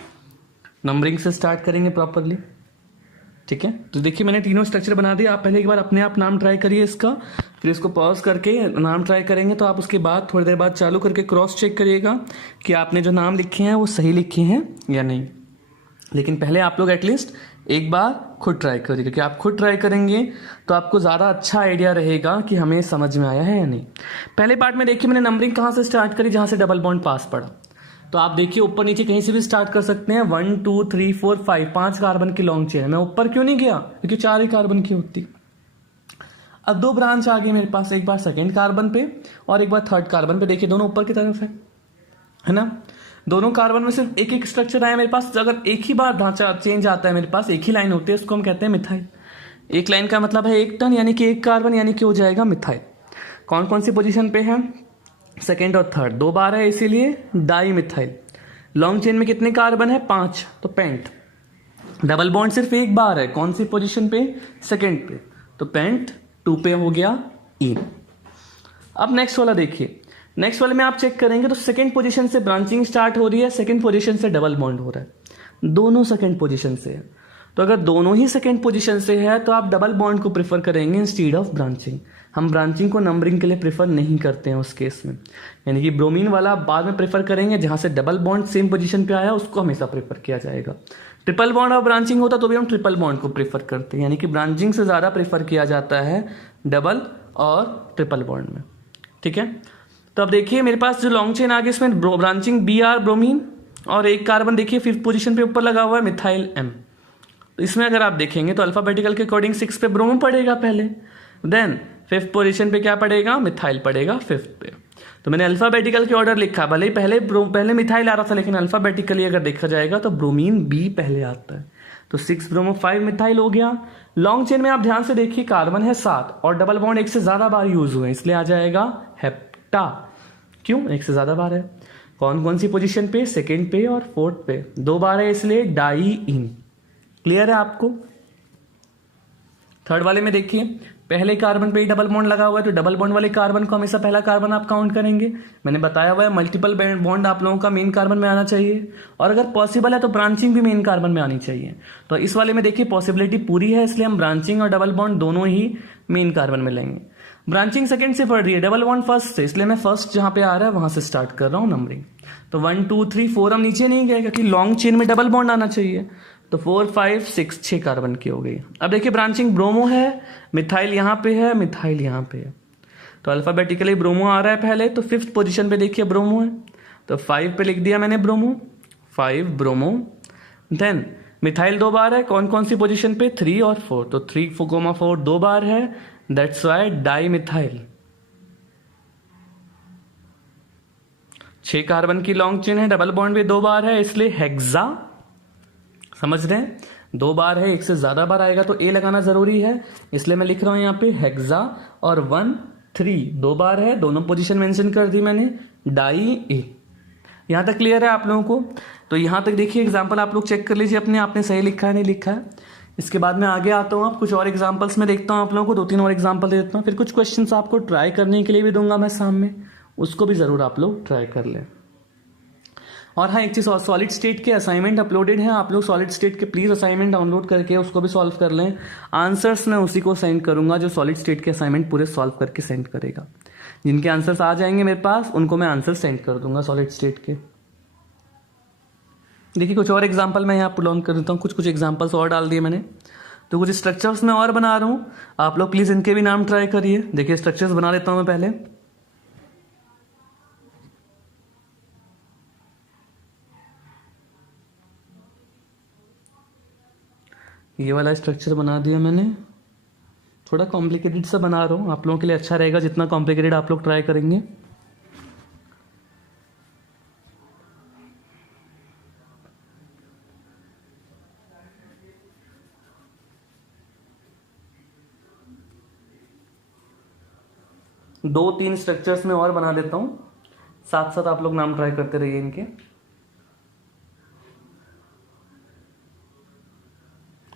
नंबरिंग से स्टार्ट करेंगे प्रॉपरली, ठीक है। तो देखिए मैंने तीनों स्ट्रक्चर बना दिया। आप पहले एक बार अपने आप नाम ट्राई करिए इसका, फिर इसको पॉज करके नाम ट्राई करेंगे, तो आप उसके बाद थोड़ी देर बाद चालू करके क्रॉस चेक करिएगा कि आपने जो नाम लिखे हैं वो सही लिखे हैं या नहीं। लेकिन पहले आप लोग एटलीस्ट एक बार खुद ट्राई करिए, क्योंकि आप खुद ट्राई करेंगे तो आपको ज़्यादा अच्छा आइडिया रहेगा कि हमें समझ में आया है या नहीं। पहले पार्ट में देखिए मैंने नंबरिंग कहाँ से स्टार्ट करी, जहाँ से डबल बॉन्ड पास पड़ा। तो आप देखिए ऊपर नीचे कहीं से भी स्टार्ट कर सकते हैं। 1 2 3 4 5 5 कार्बन की लॉन्ग चेन है। मैं ऊपर क्यों नहीं गया, क्योंकि 4 ही कार्बन की होती। अब 2 ब्रांच आ गई मेरे पास, एक बार सेकंड कार्बन पे और एक बार थर्ड कार्बन पे। देखिए दोनों ऊपर की तरफ है ना। दोनों कार्बन में सिर्फ एक एक स्ट्रक्चर आया मेरे पास। अगर एक ही बार ढांचा चेंज आता है मेरे पास, एक ही लाइन होती है, उसको हम कहते हैं मिथाइल। एक लाइन का मतलब है 1 टन, यानी कि 1 कार्बन, यानी कि हो जाएगा मिथाइल। कौन कौन सी पोजीशन पे है, सेकेंड और थर्ड। 2 बार है इसीलिए डाई मिथाइल। लॉन्ग चेन में कितने कार्बन है, 5, तो पेंट। डबल बॉन्ड सिर्फ एक बार है, कौन सी पोजीशन पे, सेकेंड पे, तो पेंट 2 पे हो गया इन। अब नेक्स्ट वाला देखिए, नेक्स्ट वाले में आप चेक करेंगे तो सेकंड पोजीशन से ब्रांचिंग स्टार्ट हो रही है, सेकंड पोजीशन से डबल बॉन्ड हो रहा है, दोनों सेकंड पोजीशन से है। तो अगर दोनों ही सेकंड पोजीशन से है तो आप डबल बॉन्ड को प्रेफर करेंगे इंस्टीड ऑफ ब्रांचिंग। हम ब्रांचिंग को नंबरिंग के लिए प्रेफर नहीं करते हैं उस केस में, यानी कि ब्रोमीन वाला बाद में प्रेफर करेंगे, जहां से डबल बॉन्ड सेम पोजीशन पे आया उसको हमेशा प्रेफर किया जाएगा। ट्रिपल बॉन्ड और ब्रांचिंग होता तो भी हम ट्रिपल बॉन्ड को प्रेफर करते हैं, यानी कि ब्रांचिंग से ज़्यादा प्रेफर किया जाता है डबल और ट्रिपल बॉन्ड में, ठीक है। तो अब देखिए मेरे पास जो लॉन्ग चेन आ गई इसमें ब्रांचिंग Br ब्रोमीन और एक कार्बन देखिए 5th पोजीशन पे ऊपर लगा हुआ है मिथाइल M। तो इसमें अगर आप देखेंगे तो अल्फाबेटिकल के अकॉर्डिंग 6 पे ब्रोमो पड़ेगा पहले, देन फिफ्थ पोजीशन पे क्या पड़ेगा, मिथाइल पड़ेगा फिफ्थ पे। तो मैंने अल्फाबेटिकल के ऑर्डर लिखा, भले ही पहले मिथाइल आ रहा था, लेकिन अल्फाबेटिकली अगर देखा जाएगा तो ब्रोमीन बी पहले आता है। तो 6 ब्रोमो 5 मिथाइल हो गया। लॉन्ग चेन में आप ध्यान से देखिए कार्बन है 7 और डबल बॉन्ड एक से ज्यादा बार यूज हुए, इसलिए आ जाएगा हेप्टा। क्यों, एक से ज्यादा बार है। कौन कौन सी पोजीशन पे, सेकेंड पे और फोर्थ पे, 2 बार है इसलिए डाईइन। क्लियर है आपको। थर्ड वाले में देखिए, पहले कार्बन पे ही डबल बॉन्ड लगा हुआ है, तो डबल बॉन्ड वाले कार्बन को हमेशा पहला कार्बन आप काउंट करेंगे। मैंने बताया हुआ है मल्टीपल बॉन्ड आप लोगों का मेन कार्बन में आना चाहिए, और अगर पॉसिबल है तो ब्रांचिंग भी मेन कार्बन में आनी चाहिए। तो इस वाले में देखिए पॉसिबिलिटी पूरी है, इसलिए हम ब्रांचिंग और डबल बॉन्ड दोनों ही मेन कार्बन में लेंगे। ब्रांचिंग सेकंड से पढ़ रही है, डबल बॉन्ड फर्स्ट से, इसलिए मैं फर्स्ट जहां पे आ रहा है वहां से स्टार्ट कर रहा हूं नंबरिंग। तो 1 2 3 4 हम नीचे नहीं गए, क्योंकि लॉन्ग चेन में डबल बॉन्ड आना चाहिए। तो 4 5 6 6 कार्बन की हो गई। अब देखिए ब्रांचिंग ब्रोमो है, मिथाइल यहां पे है, मिथाइल यहां पे है, तो अल्फाबेटिकली ब्रोमो आ रहा है पहले। तो फिफ्थ पोजीशन पे देखिए ब्रोमो है, तो 5 पे लिख दिया मैंने ब्रोमो, 5 ब्रोमो। देन मिथाइल 2 बार है, कौन कौन सी पोजीशन पे, 3 और 4, तो 3 4 2 बार है, that's why di methyl. 6 carbon की लॉन्ग चेन है, डबल बॉन्ड भी 2 बार है, इसलिए हेक्सा। समझ रहे हैं, 2 बार है, एक से ज्यादा बार आएगा तो ए लगाना जरूरी है, इसलिए मैं लिख रहा हूं यहां पे हेक्सा। और 1 3 2 बार है, दोनों पोजीशन मेंशन कर दी मैंने, डाई ए। यहां तक क्लियर है आप लोगों को। तो यहां तक देखिए एग्जाम्पल आप लोग चेक कर लीजिए अपने, आपने सही लिखा है नहीं लिखा है। इसके बाद मैं आगे आता हूं, आप कुछ और एग्जाम्पल्स में देखता हूं आप लोगों को, 2 3 और एग्जाम्पल दे देता हूं, फिर कुछ क्वेश्चंस आपको ट्राई करने के लिए भी दूंगा मैं सामने, उसको भी जरूर आप लोग ट्राई कर लें। और हाँ एक चीज और, सॉलिड स्टेट के असाइनमेंट अपलोडेड हैं, आप लोग सॉलिड स्टेट के प्लीज असाइनमेंट डाउनलोड करके उसको भी सॉल्व कर लें। आंसर्स मैं उसी को सेंड करूंगा जो सॉलिड स्टेट के असाइनमेंट पूरे सॉल्व करके सेंड करेगा। जिनके आंसर्स आ जाएंगे मेरे पास उनको मैं आंसर सेंड कर दूंगा सॉलिड स्टेट के। देखिए कुछ और एग्जाम्पल मैं यहाँ पुट ऑन कर देता हूँ, कुछ एग्जाम्पल्स और डाल दिए मैंने, तो कुछ स्ट्रक्चर्स मैं और बना रहा हूँ, आप लोग प्लीज इनके भी नाम ट्राई करिए। देखिए स्ट्रक्चर्स बना लेता हूँ मैं पहले। ये वाला स्ट्रक्चर बना दिया मैंने, थोड़ा कॉम्प्लिकेटेड सा बना रहा हूँ, आप लोगों के लिए अच्छा रहेगा जितना कॉम्प्लिकेटेड आप लोग ट्राई करेंगे। दो तीन स्ट्रक्चर्स में और बना लेता हूँ, साथ साथ आप लोग नाम ट्राई करते रहिए इनके।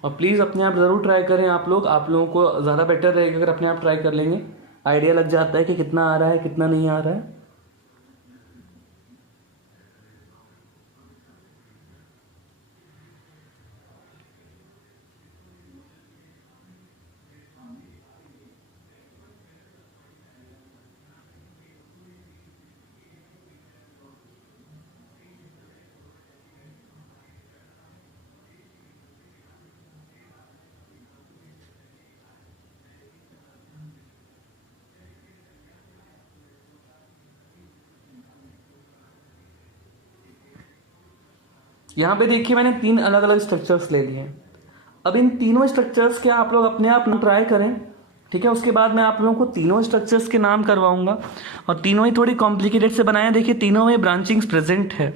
और प्लीज अपने आप जरूर ट्राई करें आप लोगों को ज्यादा बेटर रहेगा अगर अपने आप ट्राई कर लेंगे, आइडिया लग जाता है कि कितना आ रहा है कितना नहीं आ रहा है। यहां पे देखिए मैंने 3 अलग अलग स्ट्रक्चर्स ले लिए हैं। अब इन तीनों स्ट्रक्चर्स के आप लोग अपने आप ट्राई करें, ठीक है। उसके बाद मैं आप लोगों को तीनों स्ट्रक्चर्स के नाम करवाऊंगा, और तीनों ही थोड़ी कॉम्प्लिकेटेड से बनाए। देखिए तीनों में ब्रांचिंग्स प्रेजेंट है।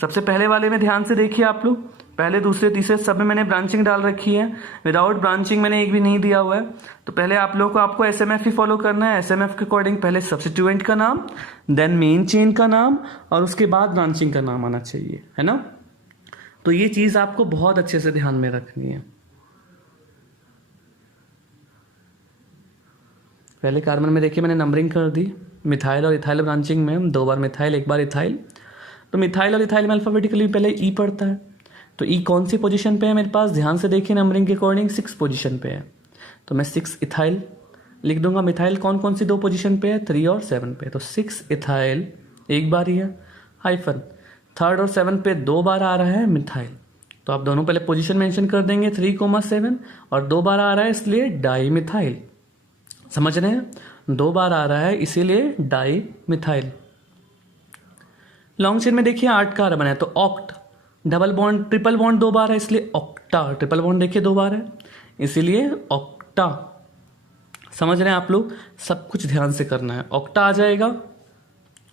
सबसे पहले वाले में ध्यान से देखिए आप लोग, पहले दूसरे तीसरे सब में मैंने ब्रांचिंग डाल रखी है, विदाउट ब्रांचिंग मैंने एक भी नहीं दिया हुआ है। तो पहले आप लोगों को आपको एसएमएफ ही फॉलो करना है। एसएमएफ के अकॉर्डिंग पहले सब्स्टिट्यूएंट का नाम, देन मेन चेन का नाम, और उसके बाद ब्रांचिंग का नाम आना चाहिए, है ना। तो ये चीज आपको बहुत अच्छे से ध्यान में रखनी है। पहले कार्बन में देखिए मैंने नंबरिंग कर दी, मिथाइल और इथाइल ब्रांचिंग में 2 बार मिथाइल 1 बार इथाइल। तो मिथाइल और इथाइल में अल्फाबेटिकली पहले ई पड़ता है, तो ई कौन सी पोजीशन पे है मेरे पास, ध्यान से देखिए नंबरिंग के अकॉर्डिंग 6 पोजीशन पे है, तो मैं 6 इथाइल लिख दूंगा। मिथाइल कौन कौन सी 2 पोजीशन पे है, 3 और 7 पे, तो 6 इथाइल 1 बार ही है, हाइफन 3rd और 7 पे 2 बार आ रहा है मिथाइल, तो आप दोनों पहले पोजीशन मेंशन कर देंगे 3,7, और 2 बार आ रहा है इसलिए डाई मिथाइल। समझ रहे हैं, 2 बार आ रहा है इसीलिए डाई मिथाइल। लॉन्ग चेन में देखिए 8 कार्बन है, तो oct, double bond triple bond 2 बार है इसलिए ऑक्टा, ट्रिपल बॉन्ड देखिए 2 बार है इसीलिए ऑक्टा। समझ रहे हैं आप लोग? सब कुछ ध्यान से करना है। ऑक्टा आ जाएगा,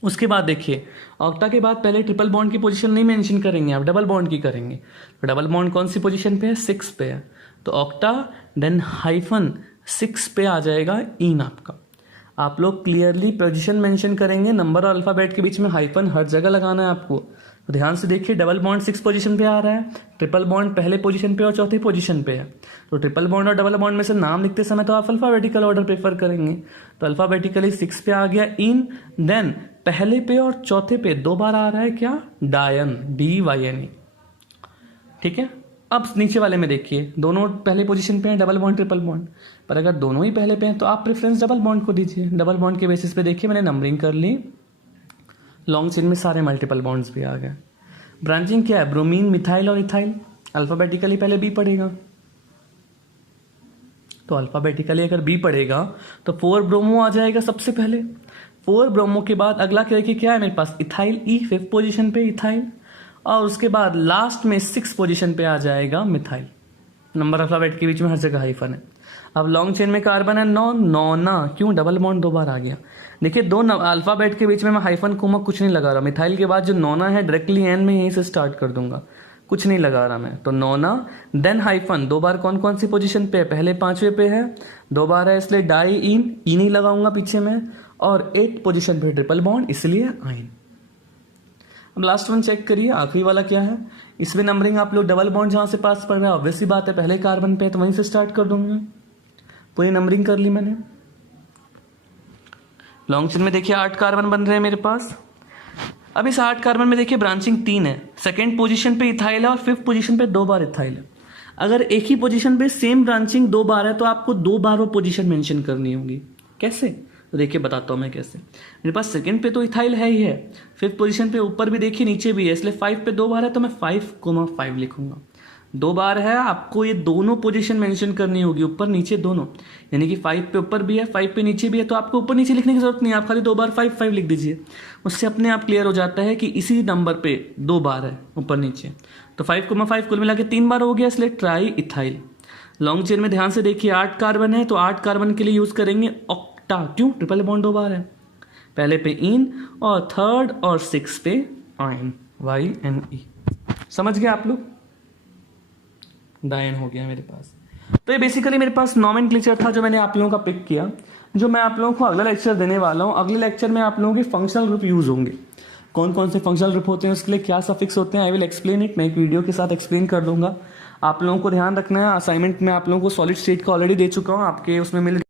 उसके बाद देखिए ऑक्टा के बाद पहले ट्रिपल बॉन्ड की पोजीशन नहीं मेंशन करेंगे, आप डबल बॉन्ड की करेंगे। तो डबल बॉन्ड कौन सी पोजीशन पे है? 6 पे है, तो ऑक्टा देन हाइफन 6 पे आ जाएगा इन आपका। आप लोग क्लियरली पोजीशन मेंशन करेंगे, नंबर और अल्फाबेट के बीच में हाइफन हर जगह लगाना है आपको। तो ध्यान से देखिए, डबल बॉन्ड 6 पोजीशन पे आ रहा है, ट्रिपल बॉन्ड पहले पोजीशन पे और चौथी पोजीशन पे है। तो ट्रिपल बॉन्ड और डबल बॉन्ड में से नाम लिखते समय तो आप अल्फाबेटिकल ऑर्डर प्रेफर करेंगे। तो अल्फाबेटिकली 6 पे आ गया इन, देन पहले पे और चौथे पे 2 बार आ रहा है क्या? डायन, DYNE। ठीक है, अब नीचे वाले में देखिए, दोनों पहले पोजीशन पे हैं, डबल बॉन्ड ट्रिपल बॉन्ड। पर अगर दोनों ही पहले पे हैं तो आप प्रेफरेंस डबल बॉन्ड को दीजिए। डबल बॉन्ड के बेसिस पे देखिए मैंने नंबरिंग कर ली, लॉन्ग चेन में सारे मल्टीपल बॉन्ड्स भी आ गए। ब्रांचिंग क्या है? ब्रोमीन, मिथाइल और इथाइल। अल्फाबेटिकली पहले बी पड़ेगा, तो अल्फाबेटिकली अगर बी पड़ेगा तो 4 ब्रोमो आ जाएगा सबसे पहले। 4 ब्रोमो के बाद अगला क्या है मेरे पास? इथाइल, ई 5th पोजीशन पे इथाइल, और उसके बाद लास्ट में 6 पोजीशन पे आ जाएगा मिथाइल। नंबर अल्फाबेट के बीच में हर जगह हाइफन है। अब लॉन्ग चेन में कार्बन है 9, नौना, क्यों? डबल बॉन्ड 2 बार आ गया। देखिए, 2 अल्फाबेट के बीच में मैं हाइफन कोमा कुछ नहीं लगा रहा। मिथाइल के बाद जो नौना है डायरेक्टली एन में यहीं से स्टार्ट कर दूंगा, कुछ नहीं लगा रहा मैं। तो नौना देन हाइफन 2 बार कौन कौन सी पोजीशन पे है? पहले 5वें पे है, 2 बार है इसलिए डाई इन, ई नहीं लगाऊंगा पीछे में, और 8th पोजीशन पे ट्रिपल बॉन्ड इसलिए आइन। अब लास्ट वन चेक करिए, आखिरी वाला क्या है? इसमें नंबरिंग आप लोग डबल बॉन्ड जहां से पास पड़ रहा है ऑब्वियस सी बात है, पहले कार्बन पे है तो वहीं से स्टार्ट कर दूंगा। पूरी नंबरिंग कर ली मैंने। लॉन्ग चेन में देखिए 8 कार्बन बन रहे हैं मेरे पास। अब इस 8 कार्बन में देखिए ब्रांचिंग 3 है, 2nd पोजीशन पे इथाइल है और 5th पोजीशन पे 2 बार इथाइल है। अगर एक ही पोजीशन पे सेम ब्रांचिंग 2 बार है तो आपको 2 बार वो पोजीशन मेंशन करनी होगी। कैसे? तो देखिए बताता हूं मैं कैसे। मेरे पास 2nd पे तो इथाइल है ही है, 5th पोजीशन पे ऊपर भी देखिए नीचे भी है, इसलिए 5 पे 2 बार है तो मैं 5,5 लिखूंगा। 2 बार है, आपको ये दोनों पोजीशन मेंशन करनी होगी, ऊपर नीचे दोनों। यानी कि 5 पे ऊपर भी है, 5 पे नीचे भी है, तो आपको ऊपर नीचे लिखने की जरूरत नहीं है, आप खाली 2 बार 5,5 लिख दीजिए। उससे अपने आप क्लियर हो जाता है कि इसी नंबर पे 2 बार है ऊपर नीचे। तो 5,5 कुल मिला के 3 बार हो गया, इसलिए ट्राई इथाइल। लॉन्ग चेन में ध्यान से देखिए 8 कार्बन है, तो 8 कार्बन के लिए यूज करेंगे ऑक्टा। क्यों? ट्रिपल बॉन्ड 2 बार है, पहले पे इन और 3rd और 6th पे आइन, YNE। समझ गए आप लोग? डायन हो गया मेरे पास। तो ये बेसिकली मेरे पास नॉमेनक्लेचर था जो मैंने आप लोगों का पिक किया, जो मैं आप लोगों को अगला लेक्चर देने वाला हूँ। अगले लेक्चर में आप लोगों के फंक्शनल ग्रुप यूज होंगे, कौन कौन से फंक्शनल ग्रुप होते हैं, उसके लिए क्या सफिक्स होते हैं, आई विल एक्सप्लेन इट। मैं एक वीडियो के साथ एक्सप्लेन कर दूंगा। आप लोगों को ध्यान रखना है, असाइनमेंट में आप लोगों को सॉलिड स्टेट का ऑलरेडी दे चुका हूँ, आपके उसमें मिल